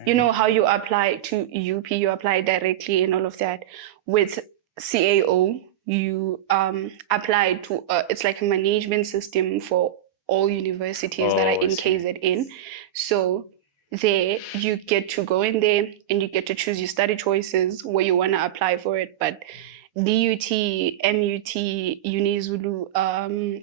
Okay. You know how you apply to UP, you apply directly and all of that. With CAO, you apply to, it's like a management system for all universities that are in KZN. So there you get to go in there and you get to choose your study choices where you want to apply for it. But DUT, MUT, UniZulu,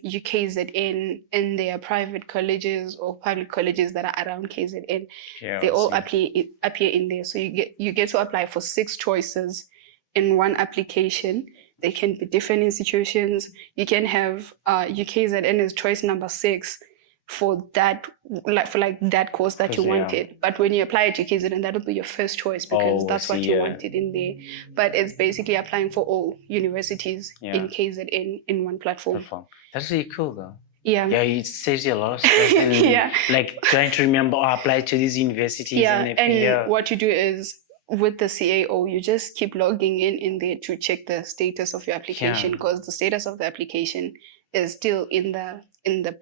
UKZN, and their private colleges or public colleges that are around KZN, they all appear in there. So you get to apply for 6 choices in one application. They can be different institutions. You can have UKZN as choice number 6 for that course that you wanted. But when you apply to KZN, that'll be your first choice because that's what you wanted in there. But it's basically applying for all universities in KZN in one platform. That's really cool though. Yeah, it saves you a lot of stress. And like trying to remember or apply to these universities. And what you do is, with the CAO, you just keep logging in there to check the status of your application, because the status of the application is still in the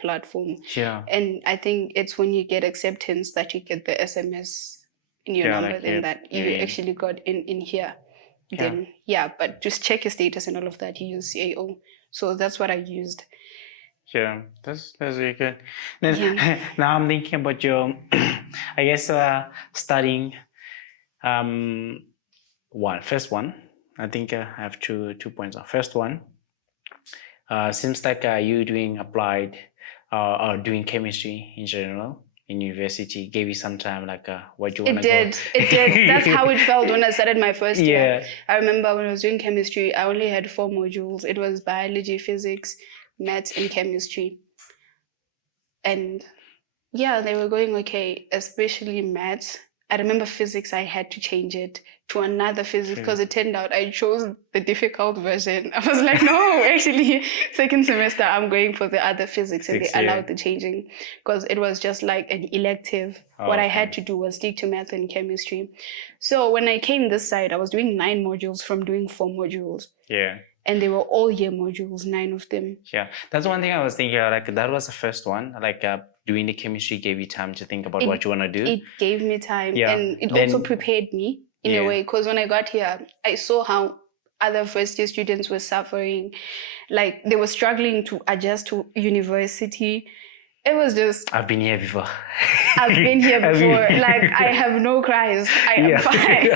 platform. And I think it's when you get acceptance that you get the SMS in your number, then that you actually got in here. Then but just check your status and all of that, you use CAO. So that's what I used. Yeah, that's really good. Now I'm thinking about your, I guess, studying. First one, I think I have two points. First one, seems like you doing applied or doing chemistry in general in university gave you some time, like what you want to go. It did. That's how it felt when I started my first year. I remember when I was doing chemistry, I only had 4 modules. It was biology, physics, maths, and chemistry. And yeah, they were going okay, especially maths. I remember physics, I had to change it to another physics because it turned out I chose the difficult version. I was like, no, actually, second semester, I'm going for the other physics, and they allowed the changing because it was just like an elective. What I had to do was stick to math and chemistry. So when I came this side, I was doing 9 modules from doing 4 modules. Yeah. And they were all year modules, 9 of them. Yeah, that's one thing I was thinking. Like that was the first one. Like doing the chemistry gave you time to think about what you want to do. It gave me time, and it also prepared me in a way. Because when I got here, I saw how other first-year students were suffering. Like they were struggling to adjust to university. It was just... I've been here before. I've been here before. Like, I have no cries. I am fine.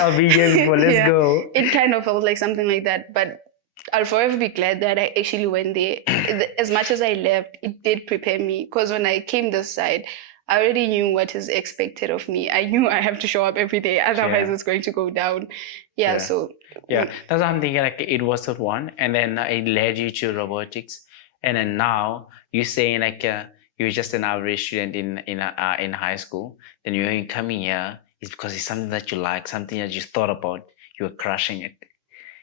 I've been here before. Let's go. It kind of felt like something like that. But I'll forever be glad that I actually went there. As much as I left, it did prepare me. Because when I came this side, I already knew what is expected of me. I knew I have to show up every day. Otherwise, it's going to go down. So... Yeah, that's what I'm thinking. Like, it was the one. And then it led you to robotics. And then now you're saying like you're just an average student in high school. Then you're coming here is because it's something that you like, something that you thought about. You're crushing it.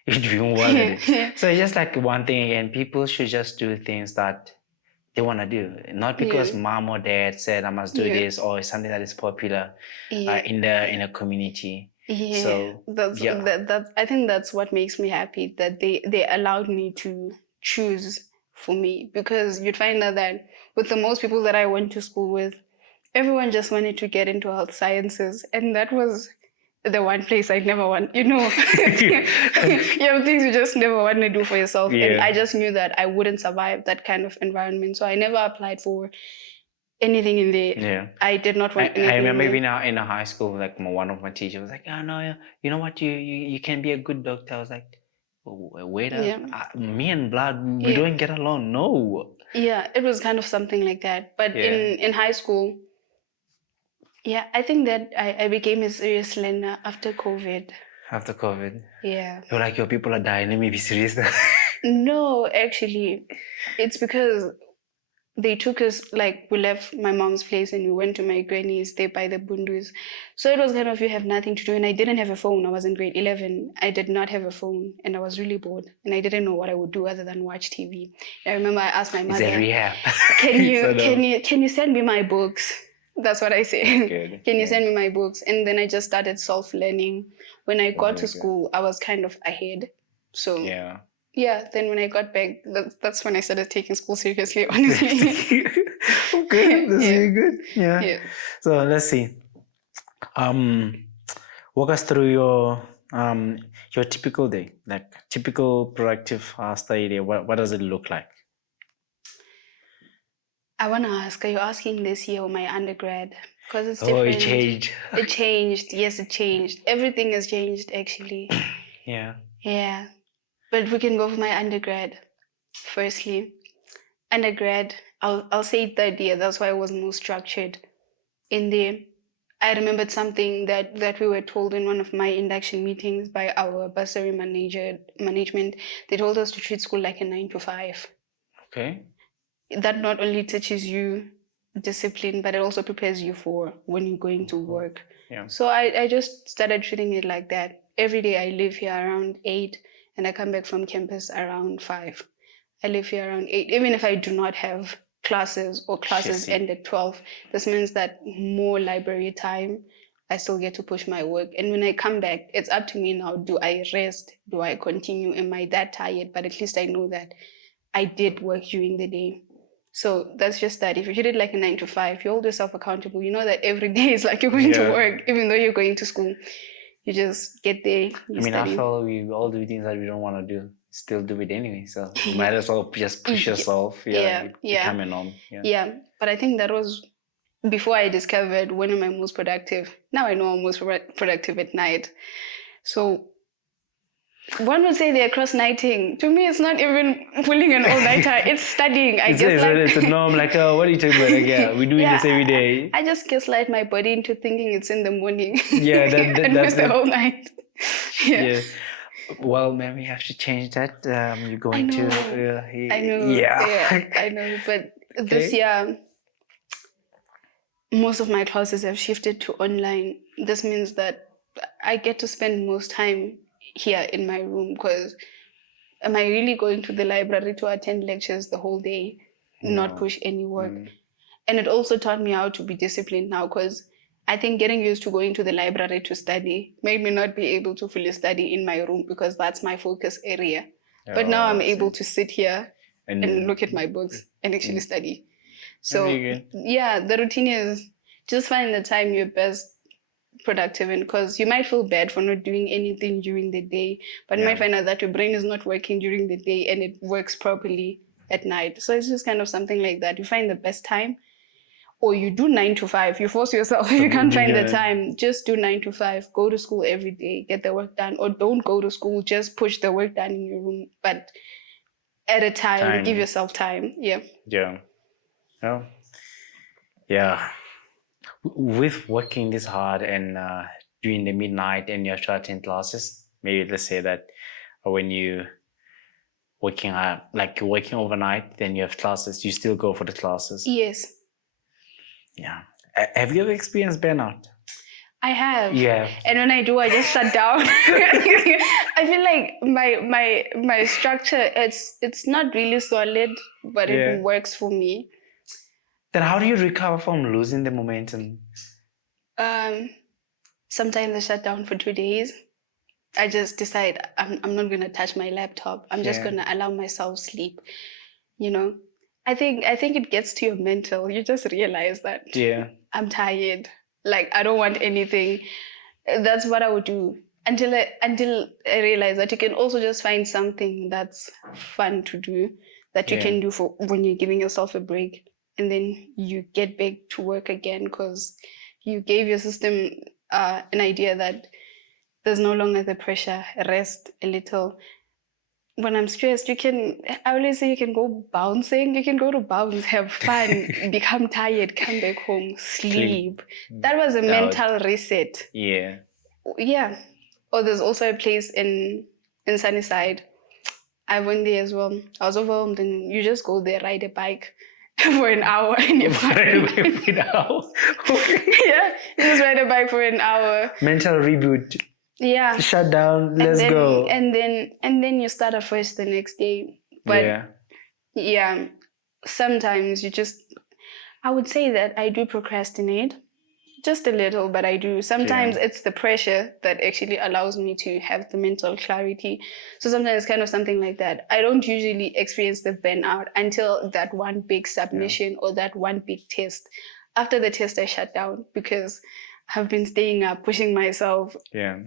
You wanted it. So it's just like one thing again. People should just do things that they want to do, not because mom or dad said I must do this, or it's something that is popular in the community. So I think that's what makes me happy, that they allowed me to choose for me, because you'd find out that with the most people that I went to school with, everyone just wanted to get into health sciences, and that was the one place I never want, you have things you just never want to do for yourself. And I just knew that I wouldn't survive that kind of environment, so I never applied for anything in there. I did not want anything. I remember even in a high school, like one of my teachers was like, oh no, you know what, you can be a good doctor. I was like, wait up, me and blood, we don't get along. No. It was kind of something like that. But in high school, I think that I became a serious learner after COVID. After COVID? Yeah. You're like, your people are dying, let me be serious. No, actually, it's because they took us, like, we left my mom's place and we went to my granny's there by the Bundus. So it was kind of, you have nothing to do. And I didn't have a phone. I was in grade 11. I did not have a phone and I was really bored. And I didn't know what I would do other than watch TV. I remember I asked my mother, can you send me my books? That's what I said. Can you send me my books? And then I just started self-learning. When I got to school, I was kind of ahead. So then when I got back, that's when I started taking school seriously, honestly. Okay, that's really good. Yeah. So let's see. Walk us through your typical day, like typical productive study day. What does it look like? I want to ask, are you asking this year or my undergrad? Because it's different. It changed. It changed. Yes, it changed. Everything has changed, actually. Yeah. But we can go for my undergrad. Firstly, undergrad, I'll say third year. That's why I was more structured in there. I remembered something that we were told in one of my induction meetings by our bursary management. They told us to treat school like a 9 to 5. Okay. That not only teaches you discipline, but it also prepares you for when you're going to work. So I just started treating it like that. Every day I leave here around 8 and I come back from campus around 5. I leave here around 8. Even if I do not have classes or classes end at 12, this means that more library time, I still get to push my work. And when I come back, it's up to me now. Do I rest? Do I continue? Am I that tired? But at least I know that I did work during the day. So that's just that. If you treat it like a 9 to 5, you hold yourself accountable. You know that every day is like you're going to work, even though you're going to school. You just get there. After all, we all do things that we don't want to do. Still do it anyway. So you might as well just push yourself. Become a norm. But I think that was before I discovered when am I most productive. Now I know I'm most productive at night. So one would say they're cross-nighting. To me, it's not even pulling an all-nighter. It's studying. It's a norm. Like, what are you talking about? Like, we're doing this every day. I just gaslight my body into thinking it's in the morning. And that's the whole night. Well, maybe we have to change that. You're going I know. to... I know. But this year, most of my classes have shifted to online. This means that I get to spend most time here in my room, because am I really going to the library to attend lectures the whole day, not No. push any work? And it also taught me how to be disciplined now, because I think getting used to going to the library to study made me not be able to fully study in my room, because that's my focus area. But now I'm able to sit here and look at my books and actually study. So yeah, the routine is just find the time you're best productive in, because you might feel bad for not doing anything during the day, but you might find out that your brain is not working during the day and it works properly at night. So it's just kind of something like that. You find the best time, or you do 9 to 5. You force yourself. If you can't find the time, just do 9 to 5. Go to school every day, get the work done, or don't go to school. Just push the work done in your room, but at a time. Give yourself time. Yeah. Yeah. Oh. Yeah. With working this hard and during the midnight and you have to attend classes, maybe let's say that when you working like you're working overnight, then you have classes, you still go for the classes. Yes. Yeah. Have you ever experienced burnout? I have. Yeah. And when I do, I just shut down. I feel like my structure, it's not really solid, but it works for me. Then how do you recover from losing the momentum? Sometimes I shut down for 2 days. I just decide I'm not gonna touch my laptop. I'm just gonna allow myself sleep. You know, I think it gets to your mental. You just realize that I'm tired. Like I don't want anything. That's what I would do until I realize that you can also just find something that's fun to do, that you can do for when you're giving yourself a break, and then you get back to work again, because you gave your system an idea that there's no longer the pressure. Rest a little. When I'm stressed, I always say you can go bouncing, you can go to bounce, have fun, become tired, come back home, sleep. That was a mental reset. Yeah. Or there's also a place in Sunnyside. I went there as well. I was overwhelmed, and you just go there, ride a bike for an hour, and you're fine. Yeah, you just ride a bike for an hour. Mental reboot. Yeah. Shut down. Let's go. And then you start afresh the next day. But yeah, sometimes I would say that I do procrastinate. Just a little, but I do. Sometimes it's the pressure that actually allows me to have the mental clarity. So sometimes it's kind of something like that. I don't usually experience the burnout until that one big submission or that one big test. After the test, I shut down, because I've been staying up, pushing myself. Yeah.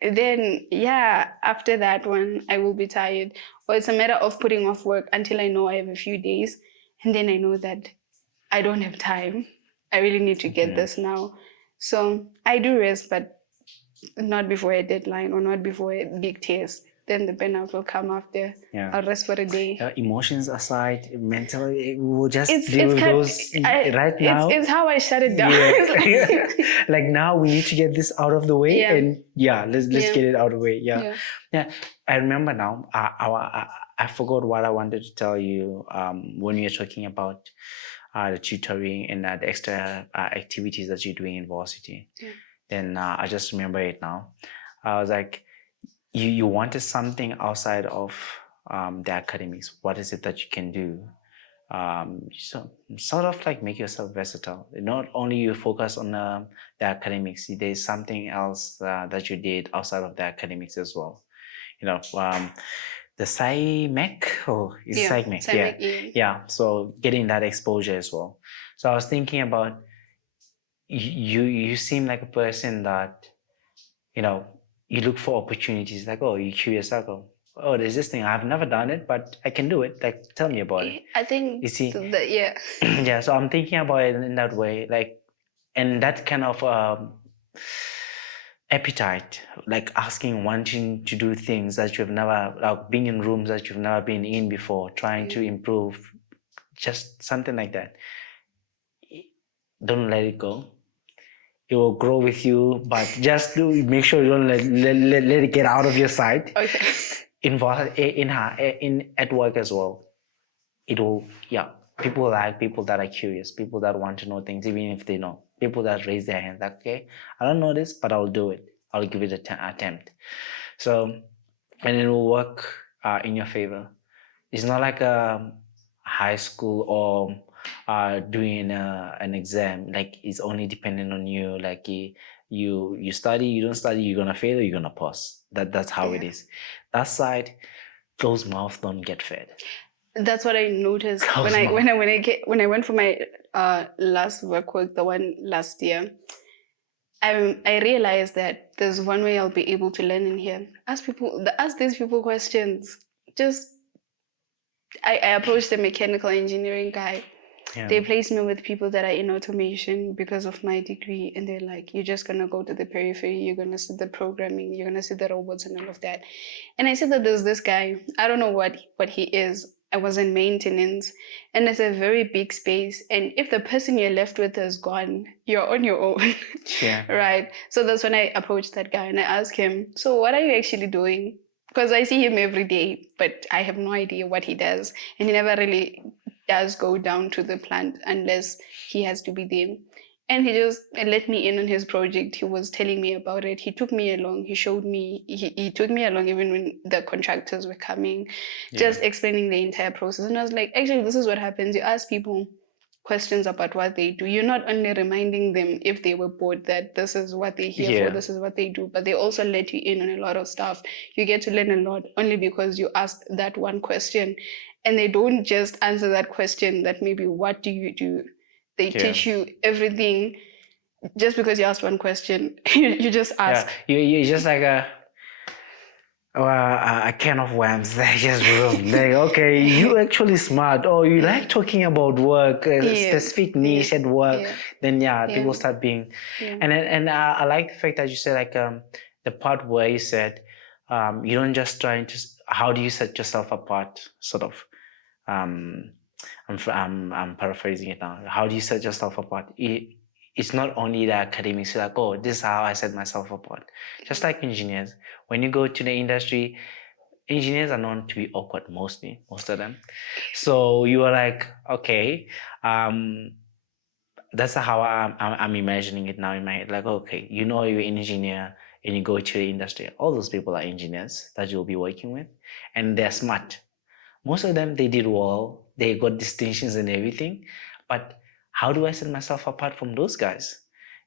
Then, after that one, I will be tired. Or it's a matter of putting off work until I know I have a few days. And then I know that I don't have time. I really need to get this now. So I do rest, but not before a deadline or not before a big test. Then the burnout will come after. I'll rest for a day. Emotions aside, mentally, we will just deal with those right now. It's how I shut it down. Like now we need to get this out of the way, and let's get it out of the way. Yeah. I remember now. I forgot what I wanted to tell you when we were talking about the tutoring and the extra activities that you're doing in varsity. Then I just remember it now. I was like, you wanted something outside of the academics. What is it that you can do? So sort of like make yourself versatile. Not only you focus on the academics, there's something else that you did outside of the academics as well. The SciMech, SciMech. Yeah. So getting that exposure as well. So I was thinking about you seem like a person that, you look for opportunities, like, oh, you're curious, like, oh, there's this thing, I've never done it, but I can do it. Like, tell me about it. I think, you see, yeah. So I'm thinking about it in that way, like, and that kind of appetite, like wanting to do things that you've never, like being in rooms that you've never been in before, trying to improve, just something like that. Don't let it go. It will grow with you, but just make sure you don't let it get out of your sight. Okay. At work as well. It will, people like people that are curious, people that want to know things, even if they know. people that raise their hands, like, okay, I don't know this, but I'll do it. I'll give it an attempt. So, and it will work in your favor. It's not like a high school or doing an exam. Like, it's only dependent on you. Like, you study, you don't study, you're gonna fail or you're gonna pass. That's how it is. That side, closed mouth don't get fed. That's what I noticed Close when mouth. I went for my last work, the one last year. I realized that there's one way I'll be able to learn in here. Ask these people questions. Just I approached the mechanical engineering guy. Yeah. They placed me with people that are in automation because of my degree, and they're like, "You're just gonna go to the periphery. You're gonna see the programming. You're gonna see the robots and all of that." And I said that there's this guy. I don't know what he is. I was in maintenance, and it's a very big space. And if the person you're left with is gone, you're on your own. Yeah. Right. So that's when I approached that guy and I asked him, "So what are you actually doing?" Because I see him every day, but I have no idea what he does, and he never really does go down to the plant unless he has to be there. And he just let me in on his project. He was telling me about it. He took me along. He showed me. He took me along even when the contractors were coming, just explaining the entire process. And I was like, actually, this is what happens. You ask people questions about what they do. You're not only reminding them if they were bored that this is what they're here for, this is what they do, but they also let you in on a lot of stuff. You get to learn a lot only because you asked that one question. And they don't just answer that question that maybe what do you do? They teach you everything just because you asked one question. You just ask. Yeah, you just like a can of worms. They just room. Like, okay, you actually smart. Oh, you like talking about work, specific niche at work. Then people start being. And I like the fact that you said like the part where you said you don't just trying to. How do you set yourself apart? Sort of. I'm paraphrasing it now. How do you set yourself apart? It's not only the academics. Like, oh, this is how I set myself apart. Just like engineers, when you go to the industry, engineers are known to be awkward most of them. So you are like, okay, that's how I'm imagining it now in my head. Like, okay, you know, you're an engineer and you go to the industry. All those people are engineers that you'll be working with, and they're smart. Most of them, they did well. They got distinctions and everything. But how do I set myself apart from those guys?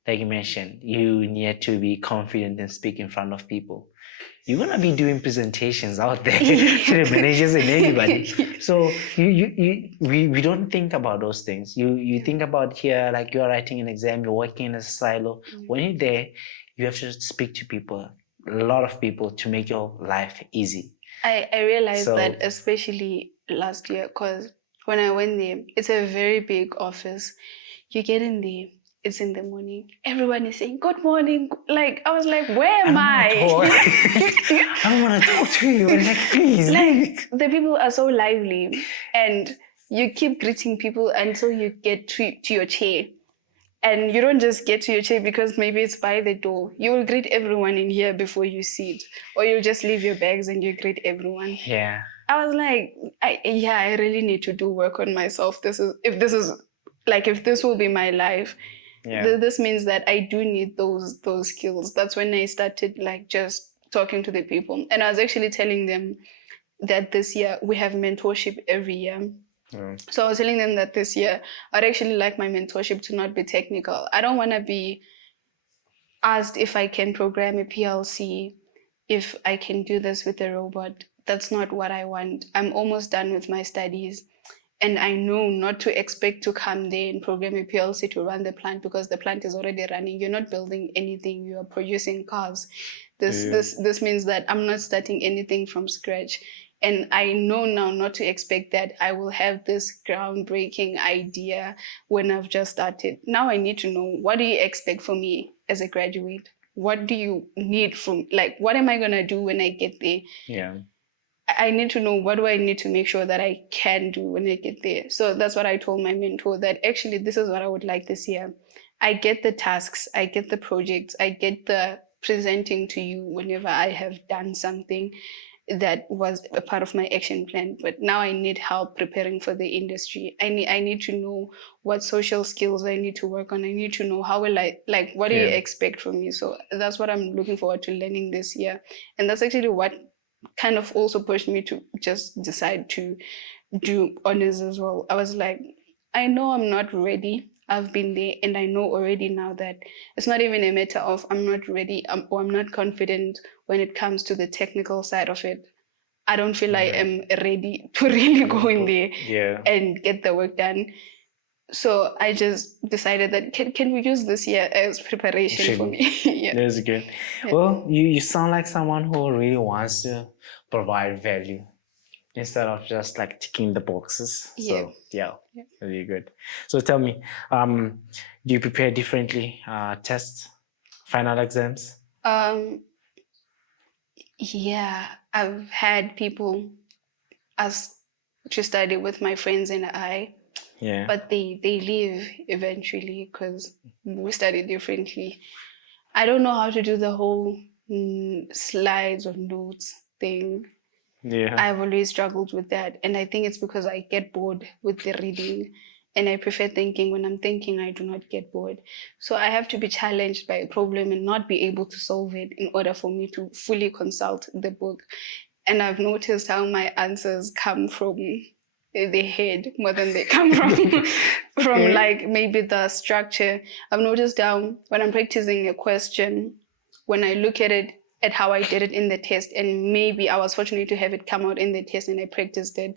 Like you mentioned, you need to be confident and speak in front of people. You're gonna be doing presentations out there to the managers and anybody. So we don't think about those things. You think about here, like you're writing an exam, you're working in a silo. When you're there, you have to speak to people, a lot of people, to make your life easy. I realized that especially last year, because when I went there, it's a very big office. You get in there, it's in the morning. Everyone is saying, "Good morning." Like, I was like, where am I? I don't want to talk to you. Like, please. Like, the people are so lively. And you keep greeting people until you get to your chair. And you don't just get to your chair because maybe it's by the door. You will greet everyone in here before you sit. Or you'll just leave your bags and you greet everyone. Yeah. I was like, I really need to do work on myself. If this will be my life, this means that I do need those skills. That's when I started like just talking to the people. And I was actually telling them that this year we have mentorship every year. So I was telling them that this year I'd actually like my mentorship to not be technical. I don't want to be asked if I can program a PLC, if I can do this with a robot. That's not what I want. I'm almost done with my studies. And I know not to expect to come there and program a PLC to run the plant because the plant is already running. You're not building anything. You are producing cars. This means that I'm not starting anything from scratch. And I know now not to expect that I will have this groundbreaking idea when I've just started. Now I need to know, what do you expect from me as a graduate? What do you need from, like, what am I going to do when I get there? Yeah. I need to know, what do I need to make sure that I can do when I get there? So that's what I told my mentor, that actually this is what I would like this year. I get the tasks, I get the projects, I get the presenting to you whenever I have done something. that was a part of my action plan. But now I need help preparing for the industry. I need to know what social skills I need to work on. I need to know how will I, like, what do you Yeah. expect from me? So that's what I'm looking forward to learning this year. And that's actually what kind of also pushed me to just decide to do honors as well. I was like, I know I'm not ready. I've been there, and I know already now that it's not even a matter of I'm not ready, or I'm not confident when it comes to the technical side of it. I don't feel I am ready to really go in there Yeah. and get the work done. So I just decided that can we use this year as preparation for me? Yeah. That's good. Yeah. Well, you sound like someone who really wants to provide value instead of just like ticking the boxes. So yeah, really good. So tell me, do you prepare differently? Tests, final exams? Yeah, I've had people ask to study with my friends and I, Yeah. but they leave eventually because we study differently. I don't know how to do the whole slides or notes thing. Yeah. I've always struggled with that, and I think it's because I get bored with the reading, and I prefer thinking. When I'm thinking, I do not get bored. So I have to be challenged by a problem and not be able to solve it in order for me to fully consult the book. And I've noticed how my answers come from the head more than they come from like maybe the structure. I've noticed when I'm practicing a question, when I look at it at how I did it in the test, and maybe I was fortunate to have it come out in the test and I practiced it,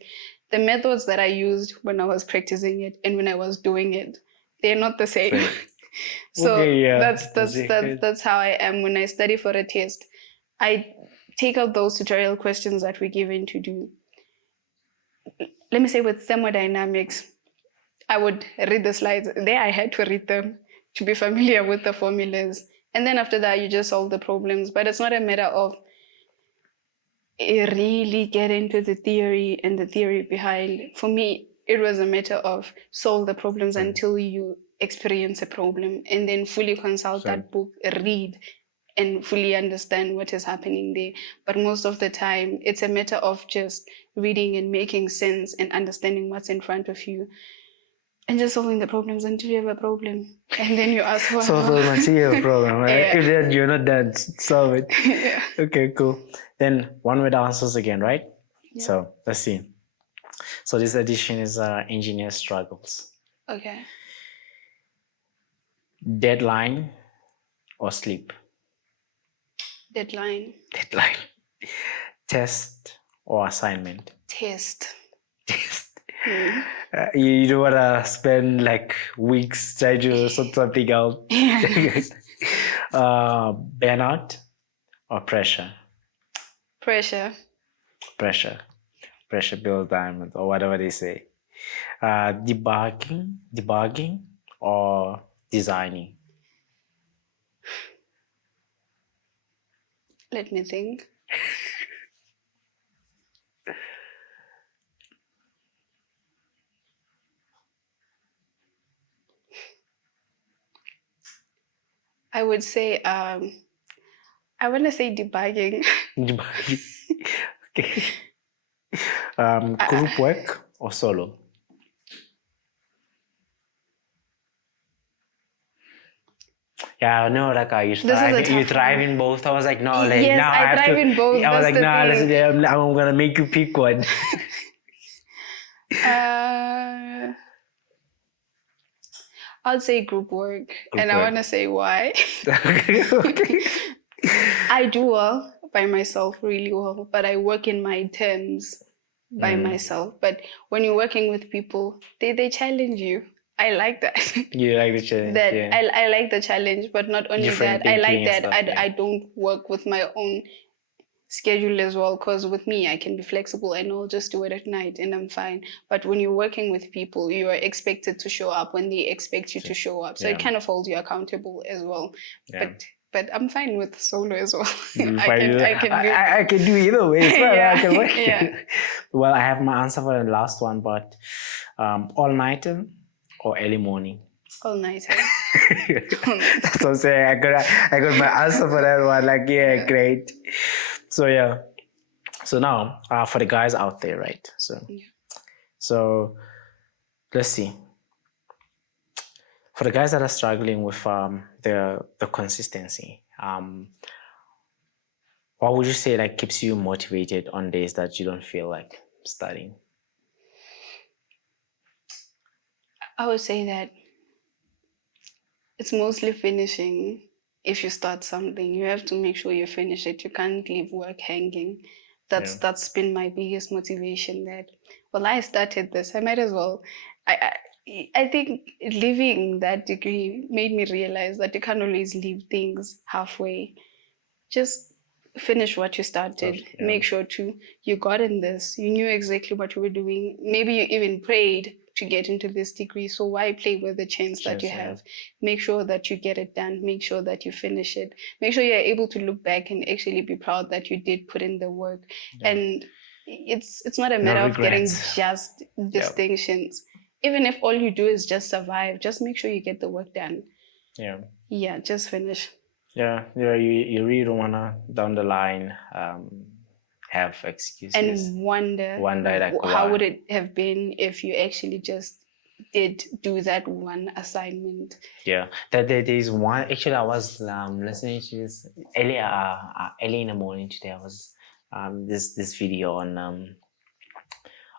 the methods that I used when I was practicing it and when I was doing it, they're not the same. So that's how I am when I study for a test. I take out those tutorial questions that we're given to do. Let me say with thermodynamics, I would read the slides. There I had to read them to be familiar with the formulas. And then after that, you just solve the problems. But it's not a matter of really get into the theory and the theory behind. For me, it was a matter of solve the problems until you experience a problem and then fully consult that book, read, and fully understand what is happening there. But most of the time, it's a matter of just reading and making sense and understanding what's in front of you and just solving the problems until you have a problem. And then you ask for solve it until you have a problem, right? Yeah. If then you're not done, solve it. Yeah. Okay, cool. Then one word answers again, right? Yeah. So let's see. So this edition is engineer struggles. Okay. Deadline or sleep? Deadline. Deadline. Test or assignment? Test. Test. You don't want to spend like weeks trying to sort something out. Yeah. Burnout or pressure? Pressure. Pressure. Pressure builds diamonds, or whatever they say. Debugging or designing? Let me think. I would say, I want to say debugging. Debugging. Okay. Group work or solo? Yeah, no, like you thrive in both. I was like, no, like yes, now I thrive in both. I was That's like, the no, thing. listen, I'm gonna make you pick one. I'll say group work, and I want to say why. Okay. I do well by myself, really well, but I work in my terms by myself. But when you're working with people, they challenge you. I like that. You like the challenge? That yeah. I like the challenge, but not only Different that, I like thinking and that stuff, I don't work with my own schedule as well, because with me I can be flexible and I'll just do it at night and I'm fine. But when you're working with people, you are expected to show up when they expect you to show up, so it kind of holds you accountable as well. But I'm fine with solo as well. I can do either way. It's fine. Yeah. I can work. Yeah. Well, I have my answer for the last one, but all-nighter or early morning? All-nighter. That's what I'm saying. I got my answer for that one. Like, yeah, great. So yeah. So now, for the guys out there, right? So let's see. For the guys that are struggling with the consistency, what would you say like keeps you motivated on days that you don't feel like studying? I would say that it's mostly finishing. If you start something, you have to make sure you finish it. You can't leave work hanging. That's been my biggest motivation. That well, I started this. I might as well. I think leaving that degree made me realize that you can't always leave things halfway. Just finish what you started. Make sure you got in this. You knew exactly what you were doing. Maybe you even prayed to get into this degree. So why play with the chance that you have? Make sure that you get it done. Make sure that you finish it. Make sure you're able to look back and actually be proud that you did put in the work. And it's not a matter of getting just distinctions. Even if all you do is just survive, just make sure you get the work done. Yeah, just finish. Yeah, you really don't wanna down the line have excuses and wonder like how would it have been if you actually just did do that one assignment. Yeah, that there is one. Actually, I was listening to this early in the morning today. I was this video on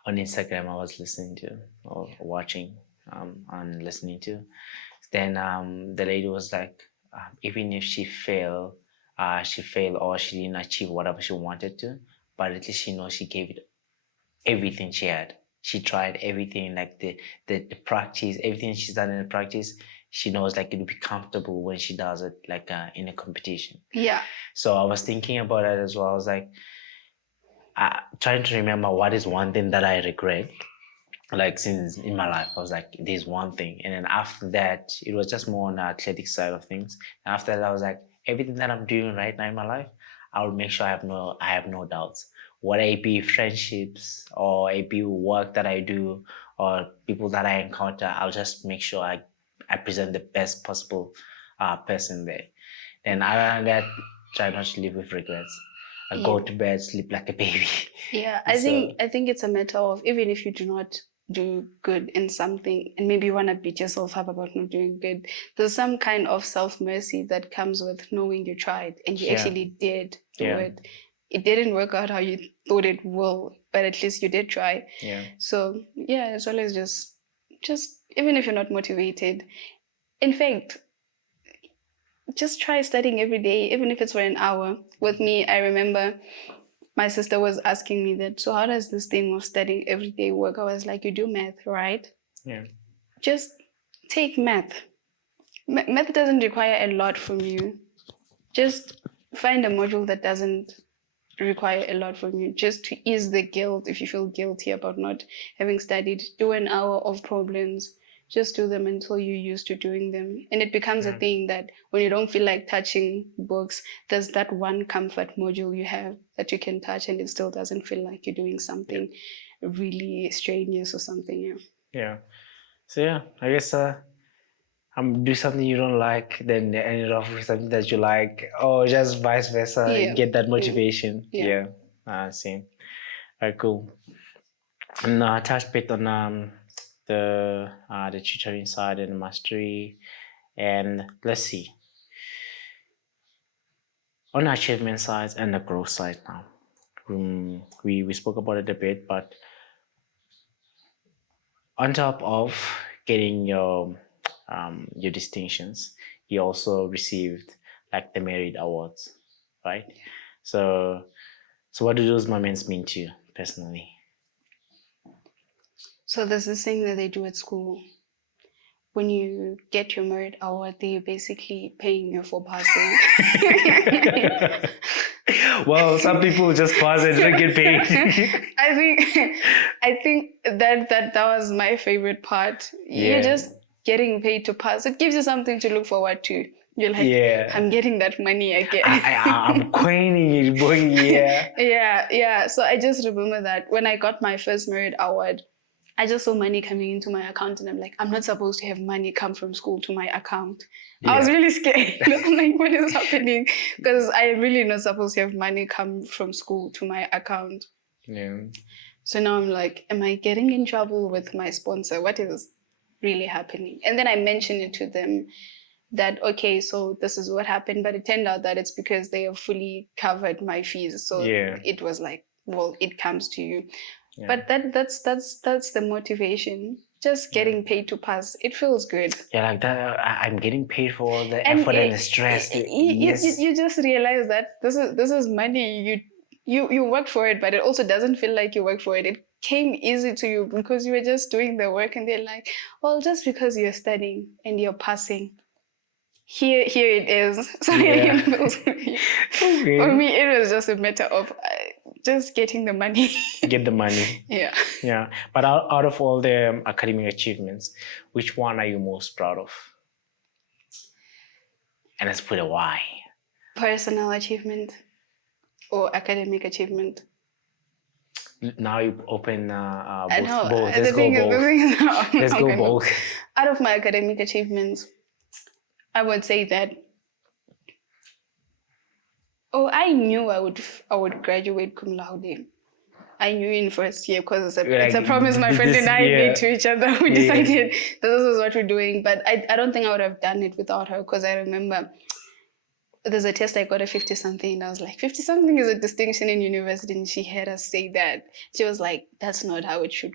Instagram. I was listening to or watching and listening to. Then the lady was like, even if she failed or she didn't achieve whatever she wanted to, but at least she knows she gave it everything she had. She tried everything, like the practice, everything she's done in the practice. She knows like it'll be comfortable when she does it, like in a competition. Yeah. So I was thinking about it as well. I was like, trying to remember what is one thing that I regret. Like since in my life, I was like, there's one thing. And then after that, it was just more on the athletic side of things. And after that, I was like, everything that I'm doing right now in my life, I will make sure I have no doubts. Whether it be friendships or it be work that I do or people that I encounter, I'll just make sure I present the best possible person there. And other than that, try not to live with regrets. I go to bed, sleep like a baby. Yeah, I think it's a matter of even if you do not do good in something and maybe you want to beat yourself up about not doing good, there's some kind of self-mercy that comes with knowing you tried and you actually did do it. It didn't work out how you thought it will, but at least you did try. So yeah, it's always just even if you're not motivated, in fact, just try studying every day, even if it's for an hour. With me, I remember my sister was asking me that, so how does this thing of studying every day work? I was like, you do math, right? Yeah. Just take math. Math doesn't require a lot from you. Just find a module that doesn't require a lot from you, just to ease the guilt. If you feel guilty about not having studied, do an hour of problems. Just do them until you're used to doing them. And it becomes a thing that when you don't feel like touching books, there's that one comfort module you have that you can touch and it still doesn't feel like you're doing something really strenuous or something. Yeah. So yeah, I guess do something you don't like, then end it off with something that you like, or just vice versa, get that motivation. Same. Very cool. And I touched a bit on the tutoring side and the mastery, and let's see on the achievement side and the growth side now. We spoke about it a bit, but on top of getting your distinctions, you also received like the merit awards, right? So what do those moments mean to you personally? So there's this thing that they do at school. When you get your merit award, they're basically paying you for passing. Well, some people just pass and don't get paid. I think that was my favorite part. You're just getting paid to pass. It gives you something to look forward to. You're like, I'm getting that money again. I'm coining it, boy. Yeah. So I just remember that when I got my first merit award, I just saw money coming into my account and I'm like, I'm not supposed to have money come from school to my account. I was really scared. I'm like, what is happening? Because I am really not supposed to have money come from school to my account. Yeah. So now I'm like, am I getting in trouble with my sponsor? What is really happening? And then I mentioned it to them that, okay, so this is what happened. But it turned out that it's because they have fully covered my fees. So it was like, well, it comes to you. Yeah. But that's the motivation. Just getting paid to pass. It feels good. Yeah, like that. I'm getting paid for all the effort and the stress. You just realize that this is money. You work for it, but it also doesn't feel like you work for it. It came easy to you because you were just doing the work, and they're like, well, just because you're studying and you're passing, here it is. So yeah. For me, it was just a matter of just getting the money. Get the money. Yeah. Yeah. But out of all the academic achievements, which one are you most proud of? And let's put a why. Personal achievement or academic achievement? Now you open both. Let's go both. Out of my academic achievements, I would say that I knew I would graduate cum laude. I knew in first year because it's a promise my friend and I made to each other. We decided that this is what we're doing. But I don't think I would have done it without her, because I remember there's a test I got a 50-something, and I was like, 50-something is a distinction in university, and she had us say that. She was like, that's not how it should,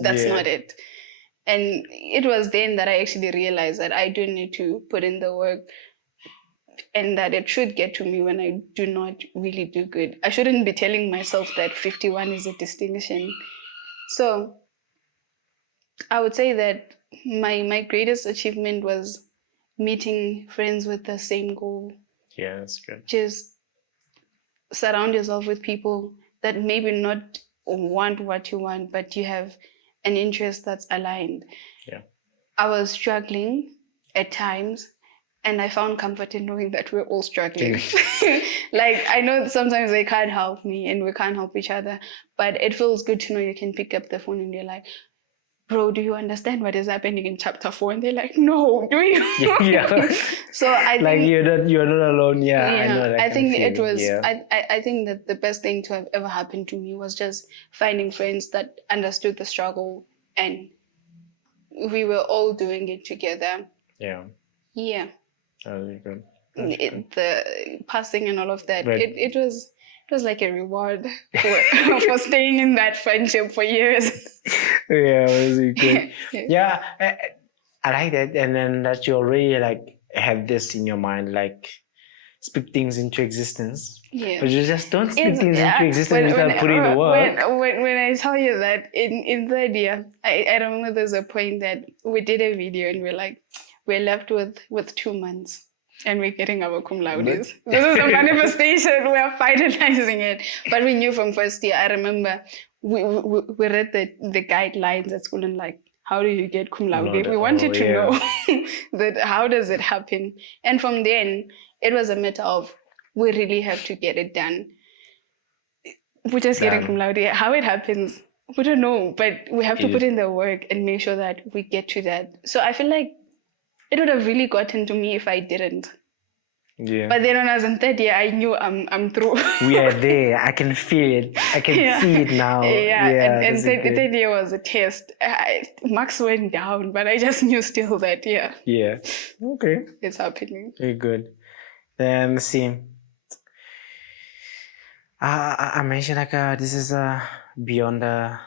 that's not it. And it was then that I actually realized that I do need to put in the work, and that it should get to me when I do not really do good. I shouldn't be telling myself that 51 is a distinction. So I would say that my greatest achievement was meeting friends with the same goal. Yeah, that's good. Just surround yourself with people that maybe not want what you want, but you have an interest that's aligned. Yeah. I was struggling at times, and I found comfort in knowing that we're all struggling. Like, I know sometimes they can't help me and we can't help each other, but it feels good to know you can pick up the phone and you're like, bro, do you understand what is happening in chapter 4? And they're like, no, do you? Yeah. So I think, like you're not alone. Yeah, I know that. I think it was. Yeah. I think that the best thing to have ever happened to me was just finding friends that understood the struggle, and we were all doing it together. Yeah. Yeah. That was really good. The passing and all of that. Right. It was like a reward for staying in that friendship for years. Yeah, it was really good. Yeah, I like that. And then that you already like have this in your mind, like speak things into existence. Yeah. But you just don't speak things into existence without putting the work. When I tell you that in third year, I remember there's a point that we did a video and we're like, we're left with 2 months. And we're getting our cum laude. This is a manifestation. We are finalizing it. But we knew from first year. I remember we read the guidelines at school and like, how do you get cum laude? We wanted to know that how does it happen? And from then, it was a matter of we really have to get it done. We're just getting cum laude. How it happens, we don't know. But we have to put in the work and make sure that we get to that. So I feel like it would have really gotten to me if I didn't. Yeah. But then when I was in third year, I knew I'm through. We are there. I can feel it. I can see it now. Yeah. And third year was a test. Marks went down, but I just knew still that, Yeah. Okay. It's happening. Very good. Then let's see. I mentioned like this is beyond the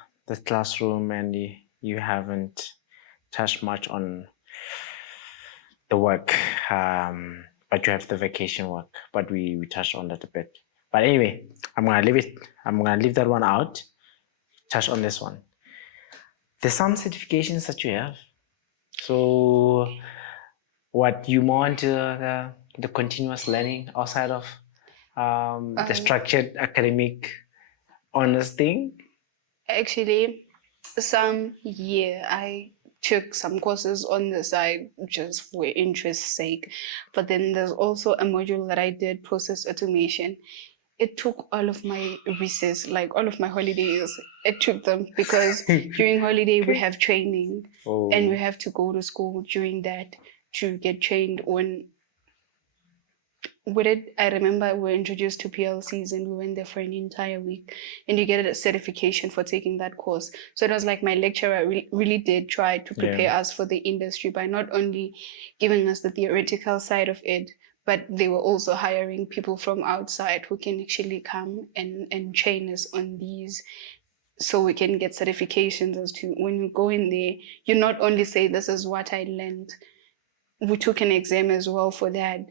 classroom, and you haven't touched much on the work, but you have the vacation work, but we touched on that a bit. But anyway, I'm gonna leave that one out. Touch on this one. There's some certifications that you have. So what you want the continuous learning outside of the structured academic honors thing? Actually, I took some courses on the side just for interest's sake. But then there's also a module that I did, process automation. it took all of my recess, like all of my holidays. It took them because during holiday we have training and we Oh, have to go to school during that to get trained on with it. I remember we were introduced to PLCs and we went there for an entire week, and you get a certification for taking that course. So it was like my lecturer really did try to prepare yeah, us for the industry by not only giving us the theoretical side of it, but they were also hiring people from outside who can actually come and train us on these, so we can get certifications as to when you go in there, you not only say this is what I learned. We took an exam as well for that.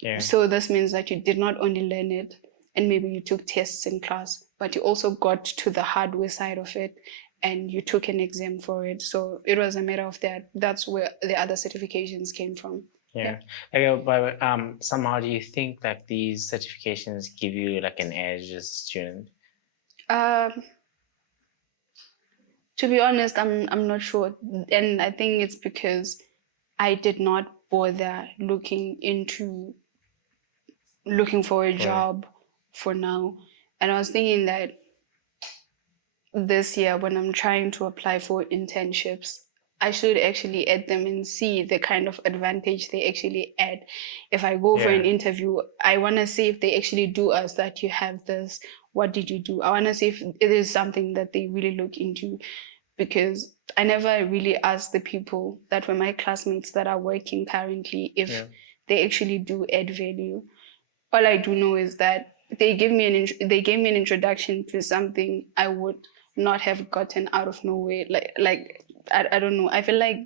yeah, So this means that you did not only learn it and maybe you took tests in class, but you also got to the hardware side of it and you took an exam for it. So it was a matter of that. That's where the other certifications came from. yeah. Like, but somehow do you think that these certifications give you like an edge as a student? Um, to be honest, I'm not sure, and I think it's because I did not bother looking for a Right. job for now, and I was thinking that this year when I'm trying to apply for internships, I should actually add them and see the kind of advantage they actually add. If I go for an Yeah, interview, I want to see if they actually do ask that you have this, what did you do? I want to see if it is something that they really look into, because I never really asked the people that were my classmates that are working currently yeah, if they actually do add value. All I do know is that they gave me an introduction to something I would not have gotten out of nowhere. I don't know. I feel like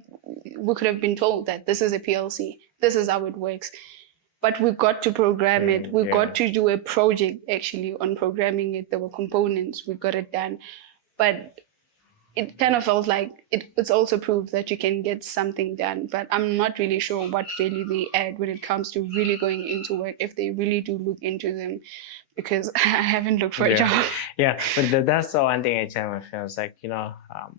we could have been told that this is a PLC, this is how it works. But we got to program it. We yeah, got to do a project actually on programming it. There were components. We got it done. But it kind of felt like it's also proof that you can get something done, but I'm not really sure what value they add when it comes to really going into work, if they really do look into them, because I haven't looked for a yeah, job. yeah. But that's the one thing I tell my friends. Like,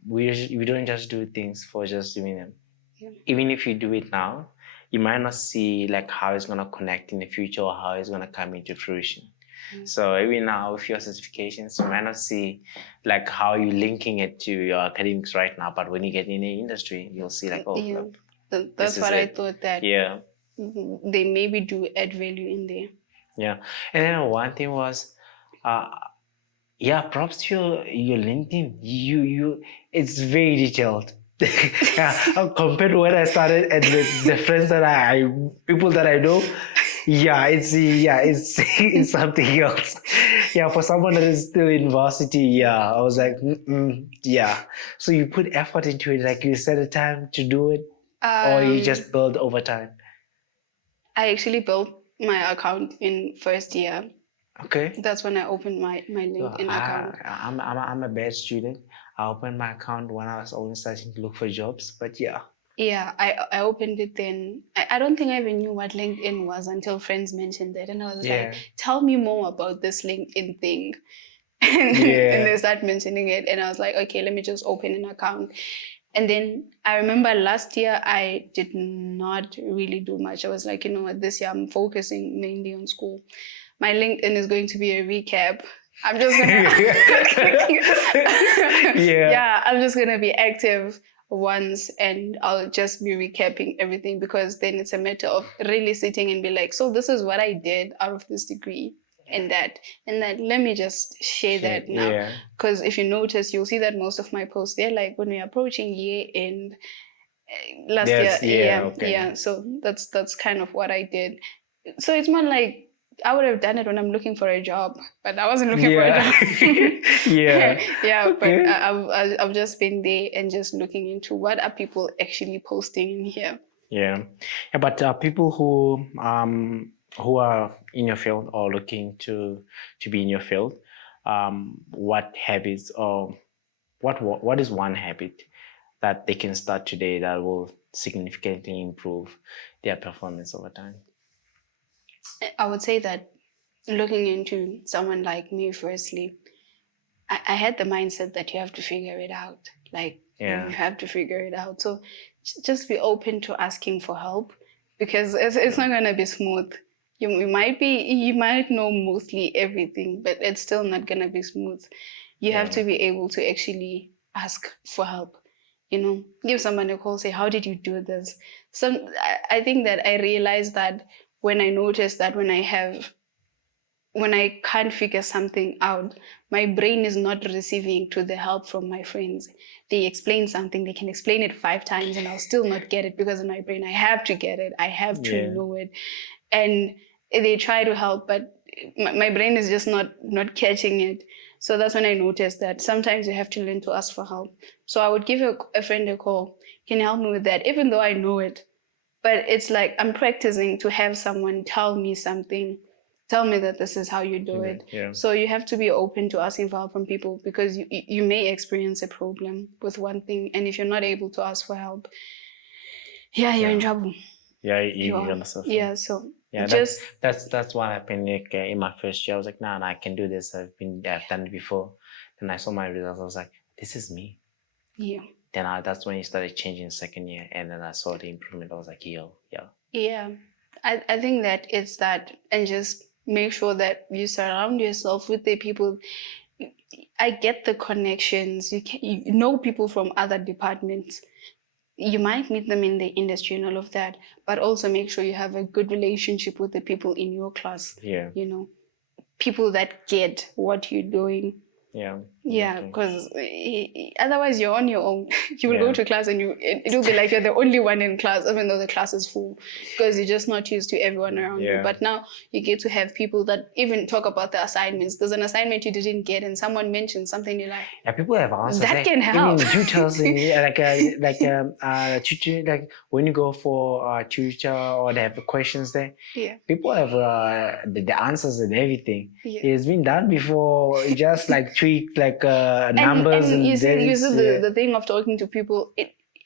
we don't just do things for just doing them. Yeah. Even if you do it now, you might not see like how it's gonna connect in the future or how it's gonna come into fruition. So even now with your certifications, you might not see like how you're linking it to your academics right now, but when you get in the industry, you'll see like, oh, Yeah, look, that's this is what I it. thought, that Yeah, they maybe do add value in there. yeah. And then one thing was, uh, yeah, props to your LinkedIn. It's very detailed. Yeah, compared to when I started and the friends that people that I know, it's it's something else. Yeah, for someone that is still in varsity, yeah, I was like, yeah. So you put effort into it, like you set a time to do it, or you Um, just build over time. I actually built my account in first year. Okay. That's when I opened my So LinkedIn account. I'm a bad student. I opened my account when I was only starting to look for jobs, but yeah. Yeah, I opened it then. I don't think I even knew what LinkedIn was until friends mentioned it. And I was like, Yeah. tell me more about this LinkedIn thing. And Yeah. they start mentioning it. And I was like, okay, let me just open an account. And then I remember last year I did not really do much. I was like, you know what, this year I'm focusing mainly on school. My LinkedIn is going to be a recap. I'm just gonna Yeah. yeah, I'm just gonna be active once and I'll just be recapping everything, because then it's a matter of really sitting and be like, so this is what I did out of this degree and that let me just share that now. Yeah. Because if you notice, you'll see that most of my posts, they're like when we're approaching year end, last year. Yes, yeah, okay. Yeah, so that's kind of what I did. So it's more like I would have done it when I'm looking for a job, but I wasn't looking for a job. Yeah. Yeah, but Okay. I've just been there and just looking into what are people actually posting in here. Yeah. Yeah, but people who are in your field or looking to be in your field, what habits or what is one habit that they can start today that will significantly improve their performance over time? I would say that looking into someone like me, firstly, I had the mindset that you have to figure it out. Like, Yeah. you have to figure it out. So just be open to asking for help, because it's not going to be smooth. You might know mostly everything, but it's still not gonna be smooth. You have to be able to actually ask for help. Give someone a call, say, how did you do this? I think that I realized that when I noticed that when I can't figure something out, my brain is not receiving to the help from my friends. They explain something, they can explain it 5 times, and I'll still not get it because in my brain, I have to get it, I have to know it. And they try to help, but my brain is just not catching it. So that's when I noticed that sometimes you have to learn to ask for help. So I would give a friend a call. Can you help me with that? Even though I know it, but it's like I'm practicing to have someone tell me something, tell me that this is how you do it. So you have to be open to asking for help from people, because you may experience a problem with one thing, and if you're not able to ask for help, you're in trouble. You're gonna suffer. So that's what happened. Like, in my first year, I was like, nah, I can do this. I've done it before. Then I saw my results. I was like, this is me. Yeah. Then that's when it started changing second year, and then I saw the improvement. I was like, yeah. I think that it's that, and just make sure that you surround yourself with the people. I get the connections. You know people from other departments. You might meet them in the industry and all of that, but also make sure you have a good relationship with the people in your class. People that get what you're doing. Because otherwise you're on your own. You will go to class and it'll be like you're the only one in class, even though the class is full, because you're just not used to everyone around you. But now you get to have people that even talk about the assignments. There's an assignment you didn't get and someone mentioned something, you're like, people have answers. That can help. Even tutors in tutor, like when you go for a tutor or they have questions there. People have the answers and everything. It's been done before. Just like tweak like numbers and you see the thing of talking to people.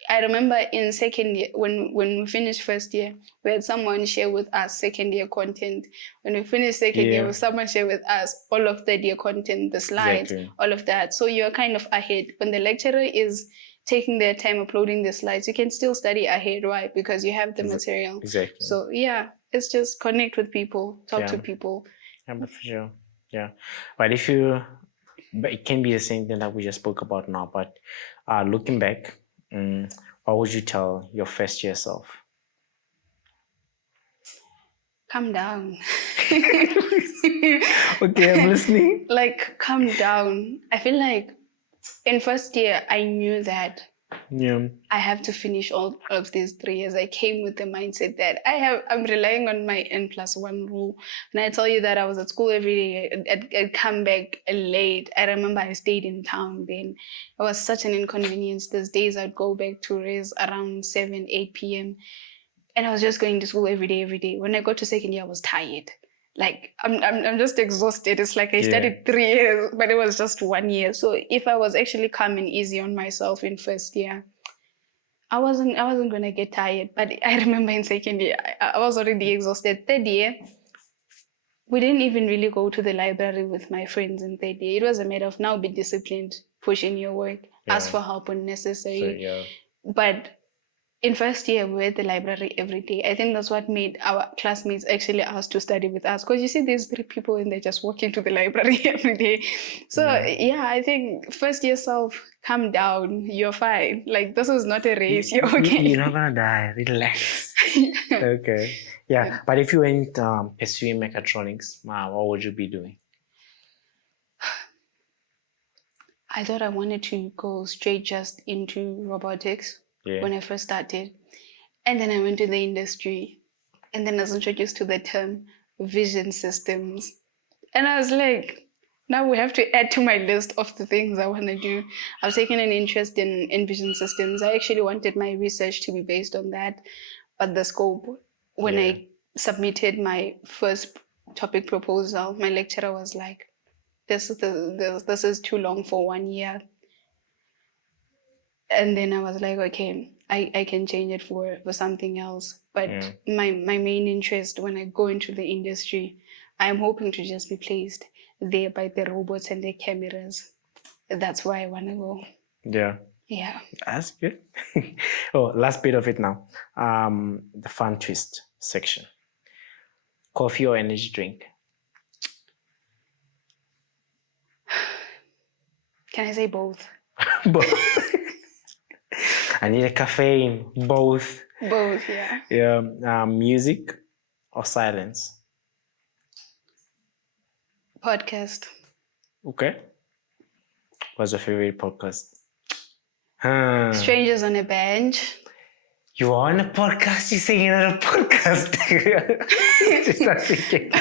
I remember in second year, when we finished first year, we had someone share with us second year content. When we finished second year, someone share with us all of third year content, the slides, all of that. So you're kind of ahead. When the lecturer is taking their time uploading the slides, you can still study ahead, right? Because you have the material. So it's just connect with people, talk to people. But for sure. But but it can be the same thing that we just spoke about now. But looking back, what would you tell your first year self? Calm down. Okay, I'm listening. Like, calm down. I feel like in first year, I knew that I have to finish all of these 3 years. I came with the mindset that I'm relying on my N+1 rule. And I tell you that I was at school every day. I'd come back late. I remember I stayed in town then. It was such an inconvenience. Those days I'd go back to res around 7, 8 p.m. And I was just going to school every day. When I got to second year, I was tired. Like, I'm just exhausted. It's like I studied 3 years, but it was just 1 year. So if I was actually coming easy on myself in first year, I wasn't gonna get tired. But I remember in second year, I was already exhausted. Third year, we didn't even really go to the library with my friends in third year. It was a matter of now be disciplined, push in your work, ask for help when necessary. But in first year, we were at the library every day. I think that's what made our classmates actually ask to study with us. Because you see these 3 people and they just walk into the library every day. So I think first year self, calm down. You're fine. Like, this is not a race. You're okay. You're not gonna die. Relax. Okay. But if you went pursuing mechatronics, what would you be doing? I thought I wanted to go straight just into robotics when I first started. And then I went to the industry. And then I was introduced to the term vision systems. And I was like, now we have to add to my list of the things I want to do. I was taking an interest in vision systems. I actually wanted my research to be based on that. But the scope, when I submitted my first topic proposal, my lecturer was like, this is too long for 1 year. And then I was like, okay, I can change it for something else. But my main interest when I go into the industry, I'm hoping to just be placed there by the robots and the cameras. That's where I want to go. Yeah. That's good. Last bit of it now. The fun twist section. Coffee or energy drink? Can I say both? Both. I need a caffeine. Both. Both, yeah. Yeah. Music or silence? Podcast. Okay. What's your favorite podcast? Huh. Strangers on a Bench. You are on a podcast. You're saying you're on a podcast. Just not thinking.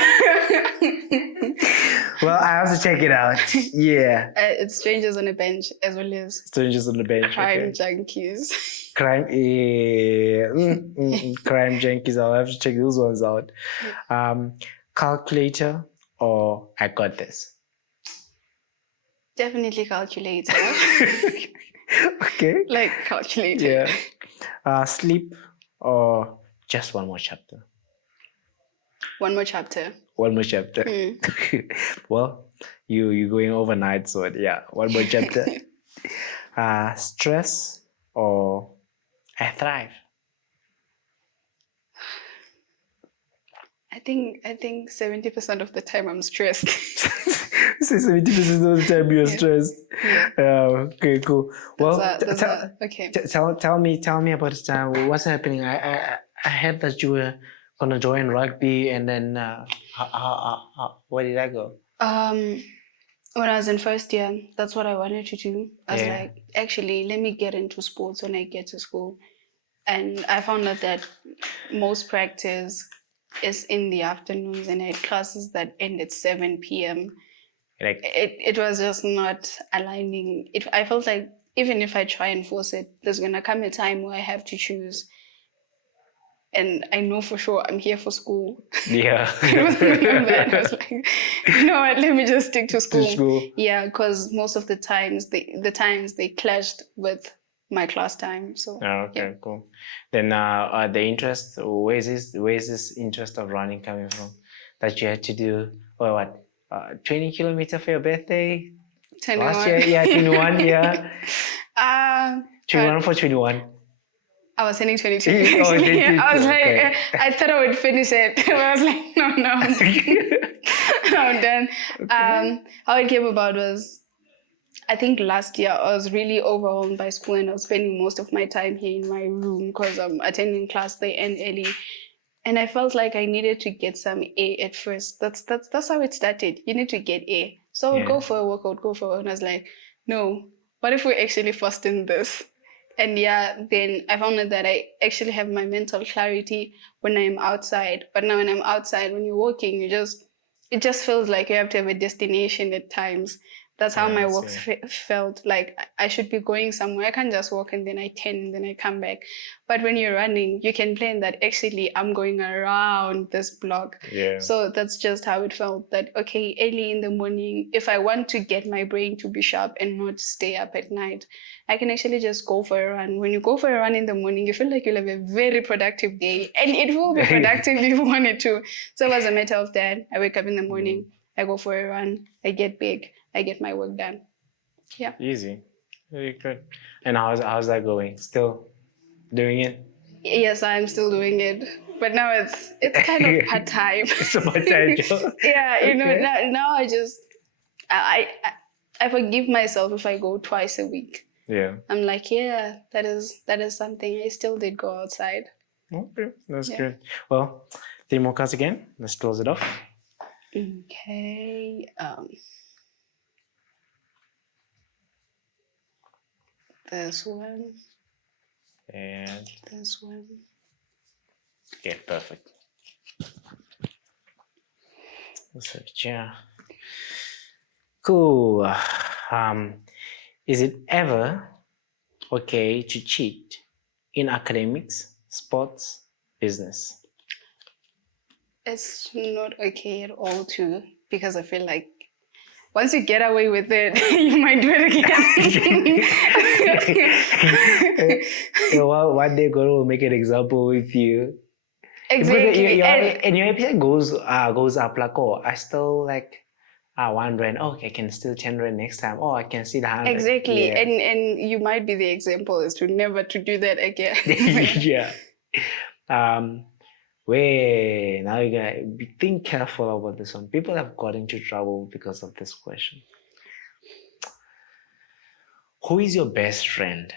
Well, I have to check it out. Yeah. It's Strangers on a Bench as well as Strangers on the Bench. Crime Okay. Junkies. Crime. Crime Junkies. I'll have to check those ones out. Calculator or I got this. Definitely calculator. Okay. Like calculator. Yeah. Sleep or just one more chapter? One more chapter. One more chapter. Well, you going overnight, so yeah, one more chapter. Stress or I thrive? I think 70% of the time I'm stressed. Say 70% of the time you're stressed. Yeah. Okay, cool. Well, okay. tell me about the time. What's happening? I heard that you were gonna join rugby, and then where did that go? When I was in first year, that's what I wanted to do. I was like, actually, let me get into sports when I get to school. And I found out that most practice is in the afternoons, and I had classes that end at 7 p.m. Like It was just not aligning. I felt like even if I try and force it, there's gonna come a time where I have to choose. And I know for sure I'm here for school. Yeah. It wasn't like that. I was like, you know what, let me just stick to school. To school. Yeah, because most of the times they clashed with my class time. So Okay, cool. Then the interest, where's this interest of running coming from? That you had to do 20 kilometers for your birthday? 21. Last year, yeah, 21, yeah. 21 for 21. I was turning 22. Oh, Actually. I was like, okay. I thought I would finish it. I was like, no, I'm done. Okay. How it came about was, I think last year I was really overwhelmed by school, and I was spending most of my time here in my room because I'm attending class, they end early. And I felt like I needed to get some A at first. That's how it started. You need to get A. So I would go for a workout, and I was like, no, what if we actually fasten this? And then I found out that I actually have my mental clarity when I'm outside. But now when I'm outside, when you're walking, it just feels like you have to have a destination at times. That's how my walks felt. Like I should be going somewhere. I can't just walk and then I turn and then I come back. But when you're running, you can plan that actually I'm going around this block. Yeah. So that's just how it felt. That okay, early in the morning, if I want to get my brain to be sharp and not stay up at night, I can actually just go for a run. When you go for a run in the morning, you feel like you'll have a very productive day, and it will be productive if you want it to. So it was a matter of that. I wake up in the morning, I go for a run, I get big, I get my work done. Yeah. Easy. Very good. And how's that going? Still doing it? Yes, I'm still doing it. But now it's kind of part-time. It's a part-time job. Yeah, you know, now I just I forgive myself if I go twice a week. Yeah. I'm like, yeah, that is something. I still did go outside. Okay, that's good. Well, 3 more cards again. Let's close it off. Okay. This one. And this one. Okay, perfect. Yeah. Cool. Is it ever okay to cheat in academics, sports, business? It's not okay at all too, because I feel like once you get away with it, you might do it again. One day God will make an example with you. Exactly. And your API goes up like, oh, I still like 1 rand. Oh, I can still 10 rand next time. Oh, I can see the 100. Exactly. Yeah. And you might be the example is to never to do that again. Yeah. Wait, now you gotta think careful about this one. People have got into trouble because of this question. Who is your best friend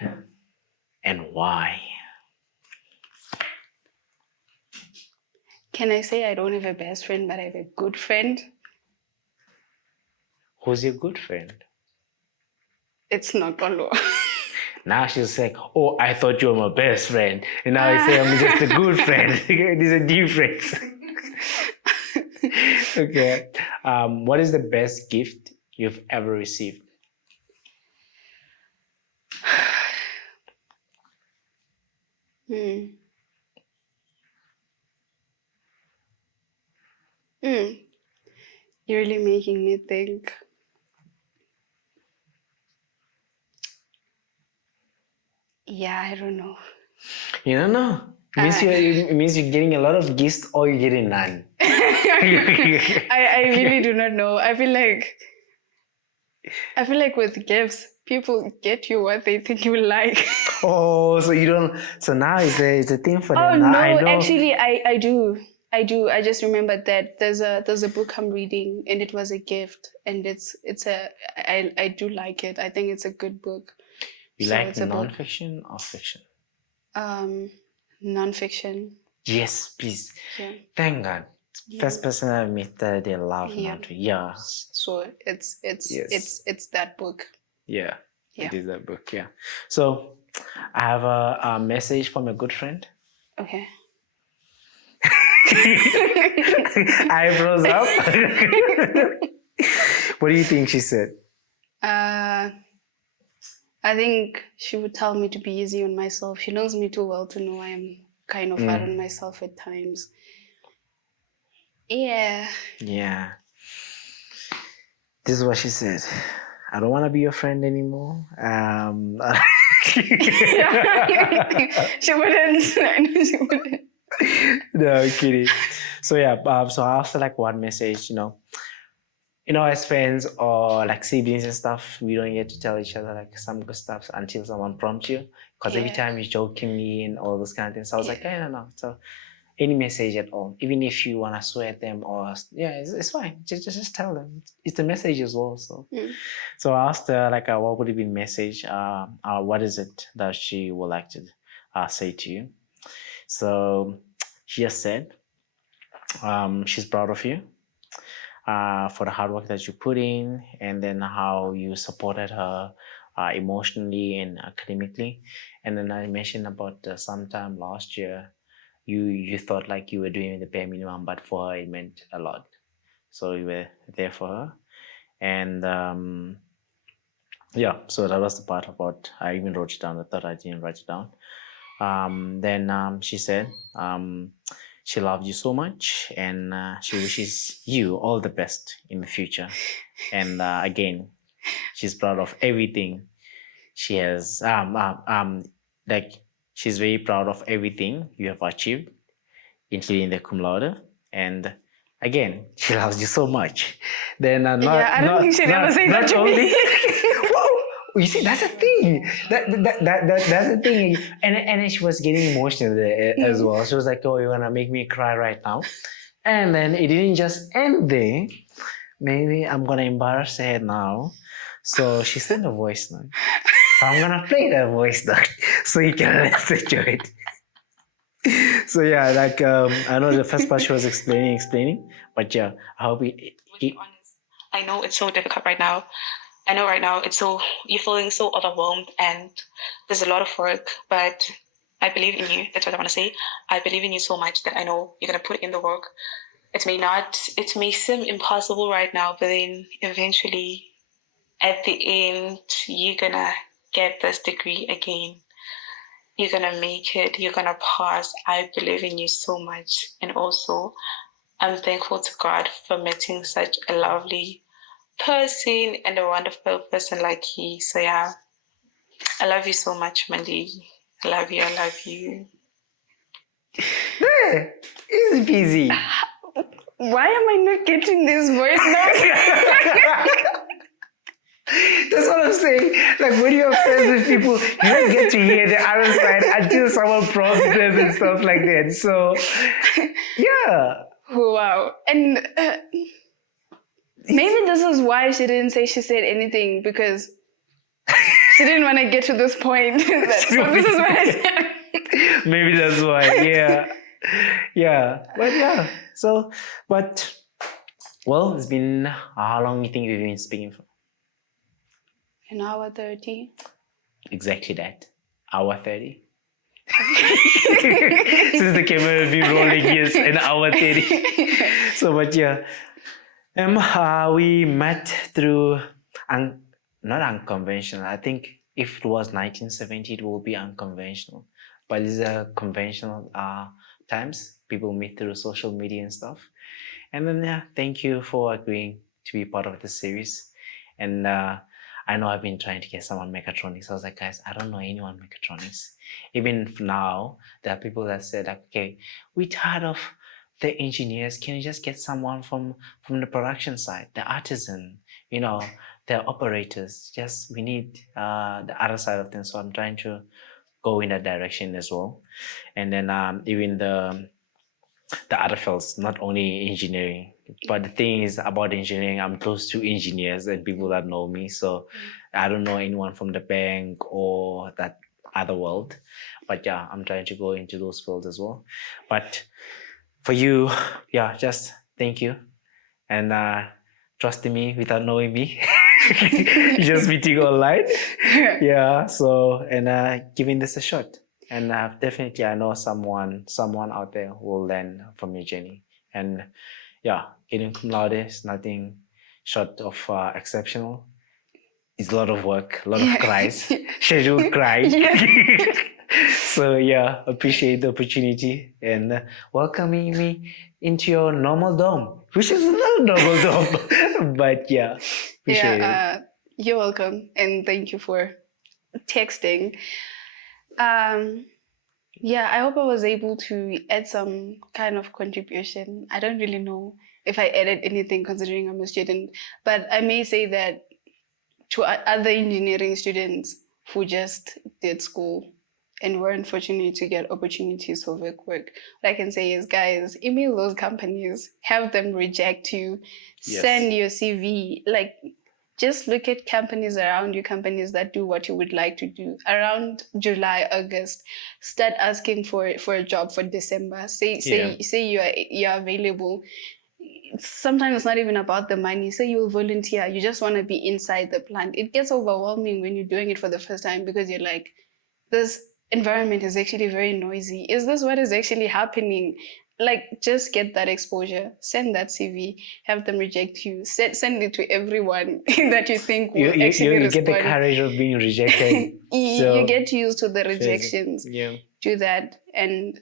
and why? Can I say I don't have a best friend, but I have a good friend? Who's your good friend? It's not Olo. Now she's like, oh, I thought you were my best friend. And now I say I'm just a good friend. There's a difference. Okay. What is the best gift you've ever received? You're really making me think. Yeah, I don't know. You don't know? It means you're getting a lot of gifts or you're getting none. I really do not know. I feel like with gifts, people get you what they think you like. Oh, so you don't. So now it's a thing for them. Oh Now no, I know. actually, I do. I just remembered that there's a book I'm reading and it was a gift, and I do like it. I think it's a good book. You So like it's a book. non-fiction or fiction? Non-fiction. Yes, please. Yeah. Thank God. First person I met that they love Yeah. non-fiction. Yeah. So it's Yes. that book. Yeah. Yeah. It is that book. Yeah. So I have a message from a good friend. Okay. Eyebrows up. What do you think she said? I think she would tell me to be easy on myself. She knows me too well to know I am kind of hard on myself at times. Yeah. Yeah. This is what she said. I don't want to be your friend anymore. She wouldn't. I know she wouldn't. No, I'm kidding. So yeah, so after like one message, as friends or like siblings and stuff, we don't get to tell each other like some good stuff until someone prompts you. Because every time you're joking me and all those kind of things. So I was like, I don't know. So any message at all, even if you want to swear at them or it's fine. Just tell them. It's a message as well. So I asked her like, what would it be message? What is it that she would like to say to you? So she just said, she's proud of you for the hard work that you put in, and then how you supported her emotionally and academically. And then I mentioned about sometime last year, you thought like you were doing the bare minimum, but for her it meant a lot. So you were there for her, and so that was the part about. I even wrote it down. I thought I didn't write it down. Then she said she loved you so much, and she wishes you all the best in the future. And again, she's proud of everything she has. Like she's very proud of everything you have achieved, including the cum laude. And again, she loves you so much. Then I don't think she'd ever say that to me. You see, that's the thing. That's the thing. And then she was getting emotional as well. She was like, "Oh, you're gonna make me cry right now." And then it didn't just end there. Maybe I'm gonna embarrass her now. So she sent a voice note. So I'm gonna play that voice note so you can listen to it. So yeah, like I know the first part she was explaining, but yeah, I hope I know it's so difficult right now. I know right now you're feeling so overwhelmed and there's a lot of work, but I believe in you. That's what I want to say. I believe in you so much that I know you're going to put in the work. It may seem impossible right now, but then eventually at the end, you're going to get this degree again. You're going to make it. You're going to pass. I believe in you so much. And also, I'm thankful to God for meeting such a lovely person and a wonderful person like you. So yeah, I love you so much, Mandy. I love you. Hey, easy peasy. Why am I not getting this voice note? That's what I'm saying. Like when you're friends with people, you don't get to hear the other side until someone prompts them and stuff like that. So, yeah. Wow. And maybe this is why she didn't say she said anything, because she didn't want to get to this point. So this is what I said. Maybe that's why. Yeah. Yeah. But yeah. So, but, well, it's been, how long do you think we've been speaking for? An hour 30. Exactly that. Hour 30. Since the camera will be rolling, yes, an hour 30. So, but yeah. We met through, not unconventional. I think if it was 1970, it will be unconventional. But these are conventional times. People meet through social media and stuff. And then, yeah, thank you for agreeing to be part of the series. And I know I've been trying to get someone mechatronics. I was like, guys, I don't know anyone mechatronics. Even now, there are people that said, like, okay, we're tired of the engineers. Can you just get someone from the production side, the artisan, you know, the operators? Just, we need the other side of things. So I'm trying to go in that direction as well. And then even the other fields, not only engineering. But the thing is about engineering, I'm close to engineers and people that know me. So I don't know anyone from the bank or that other world. But yeah, I'm trying to go into those fields as well. But for you, yeah, just thank you. And trust in me without knowing me. Just meeting online. Yeah, so, and giving this a shot. And definitely, I know someone out there who will learn from your journey. And yeah, getting cum laude is nothing short of exceptional. It's a lot of work, a lot of cries, scheduled crying. So yeah, appreciate the opportunity and welcoming me into your normal dome, which is not a normal dome. But yeah, appreciate it. You're welcome, and thank you for texting. Yeah, I hope I was able to add some kind of contribution. I don't really know if I added anything considering I'm a student, but I may say that to other engineering students who just did school and were unfortunate to get opportunities for work. What I can say is, guys, email those companies, have them reject you, send your CV. Like, just look at companies around you, companies that do what you would like to do. Around July, August, start asking for a job for December. Say you're available. Sometimes it's not even about the money. Say you'll volunteer. You just want to be inside the plant. It gets overwhelming when you're doing it for the first time because you're like, this environment is actually very noisy. Is this what is actually happening? Like, just get that exposure, send that CV, have them reject you, send it to everyone that you think will actually you get the courage of being rejected. You get used to the rejections. Yeah. Do that. And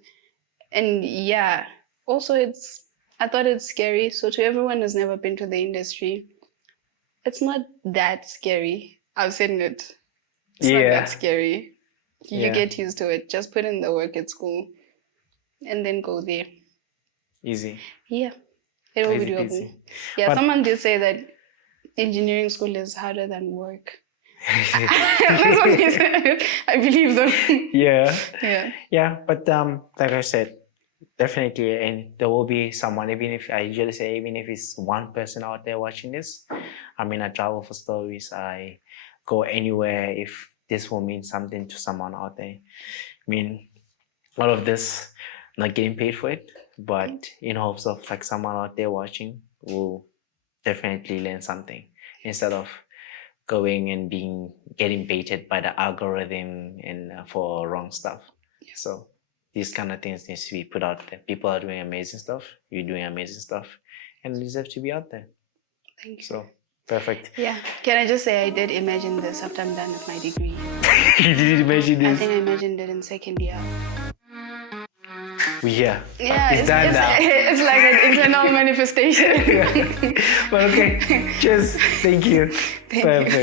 yeah, also I thought it's scary. So to everyone who's never been to the industry, it's not that scary. I've seen it. It's not that scary. You get used to it. Just put in the work at school and then go there. Easy. Yeah, it will be doable. Yeah, but someone did say that engineering school is harder than work. That's what he said. I believe them. Yeah, but like I said, definitely, and there will be someone, even if I usually say, even if it's one person out there watching this, I mean, I travel for stories, I go anywhere if this will mean something to someone out there. I mean, all of this, not getting paid for it, but in hopes of like someone out there watching will definitely learn something instead of going and getting baited by the algorithm and for wrong stuff. So these kind of things needs to be put out there. People are doing amazing stuff. You're doing amazing stuff, and it deserves to be out there. Thank you. So perfect. Yeah. Can I just say I did imagine this after I'm done with my degree. You did imagine this? I think I imagined it in second year. Yeah, it's done now. It's like an internal manifestation. Well, okay. Cheers. Thank you. Thank you.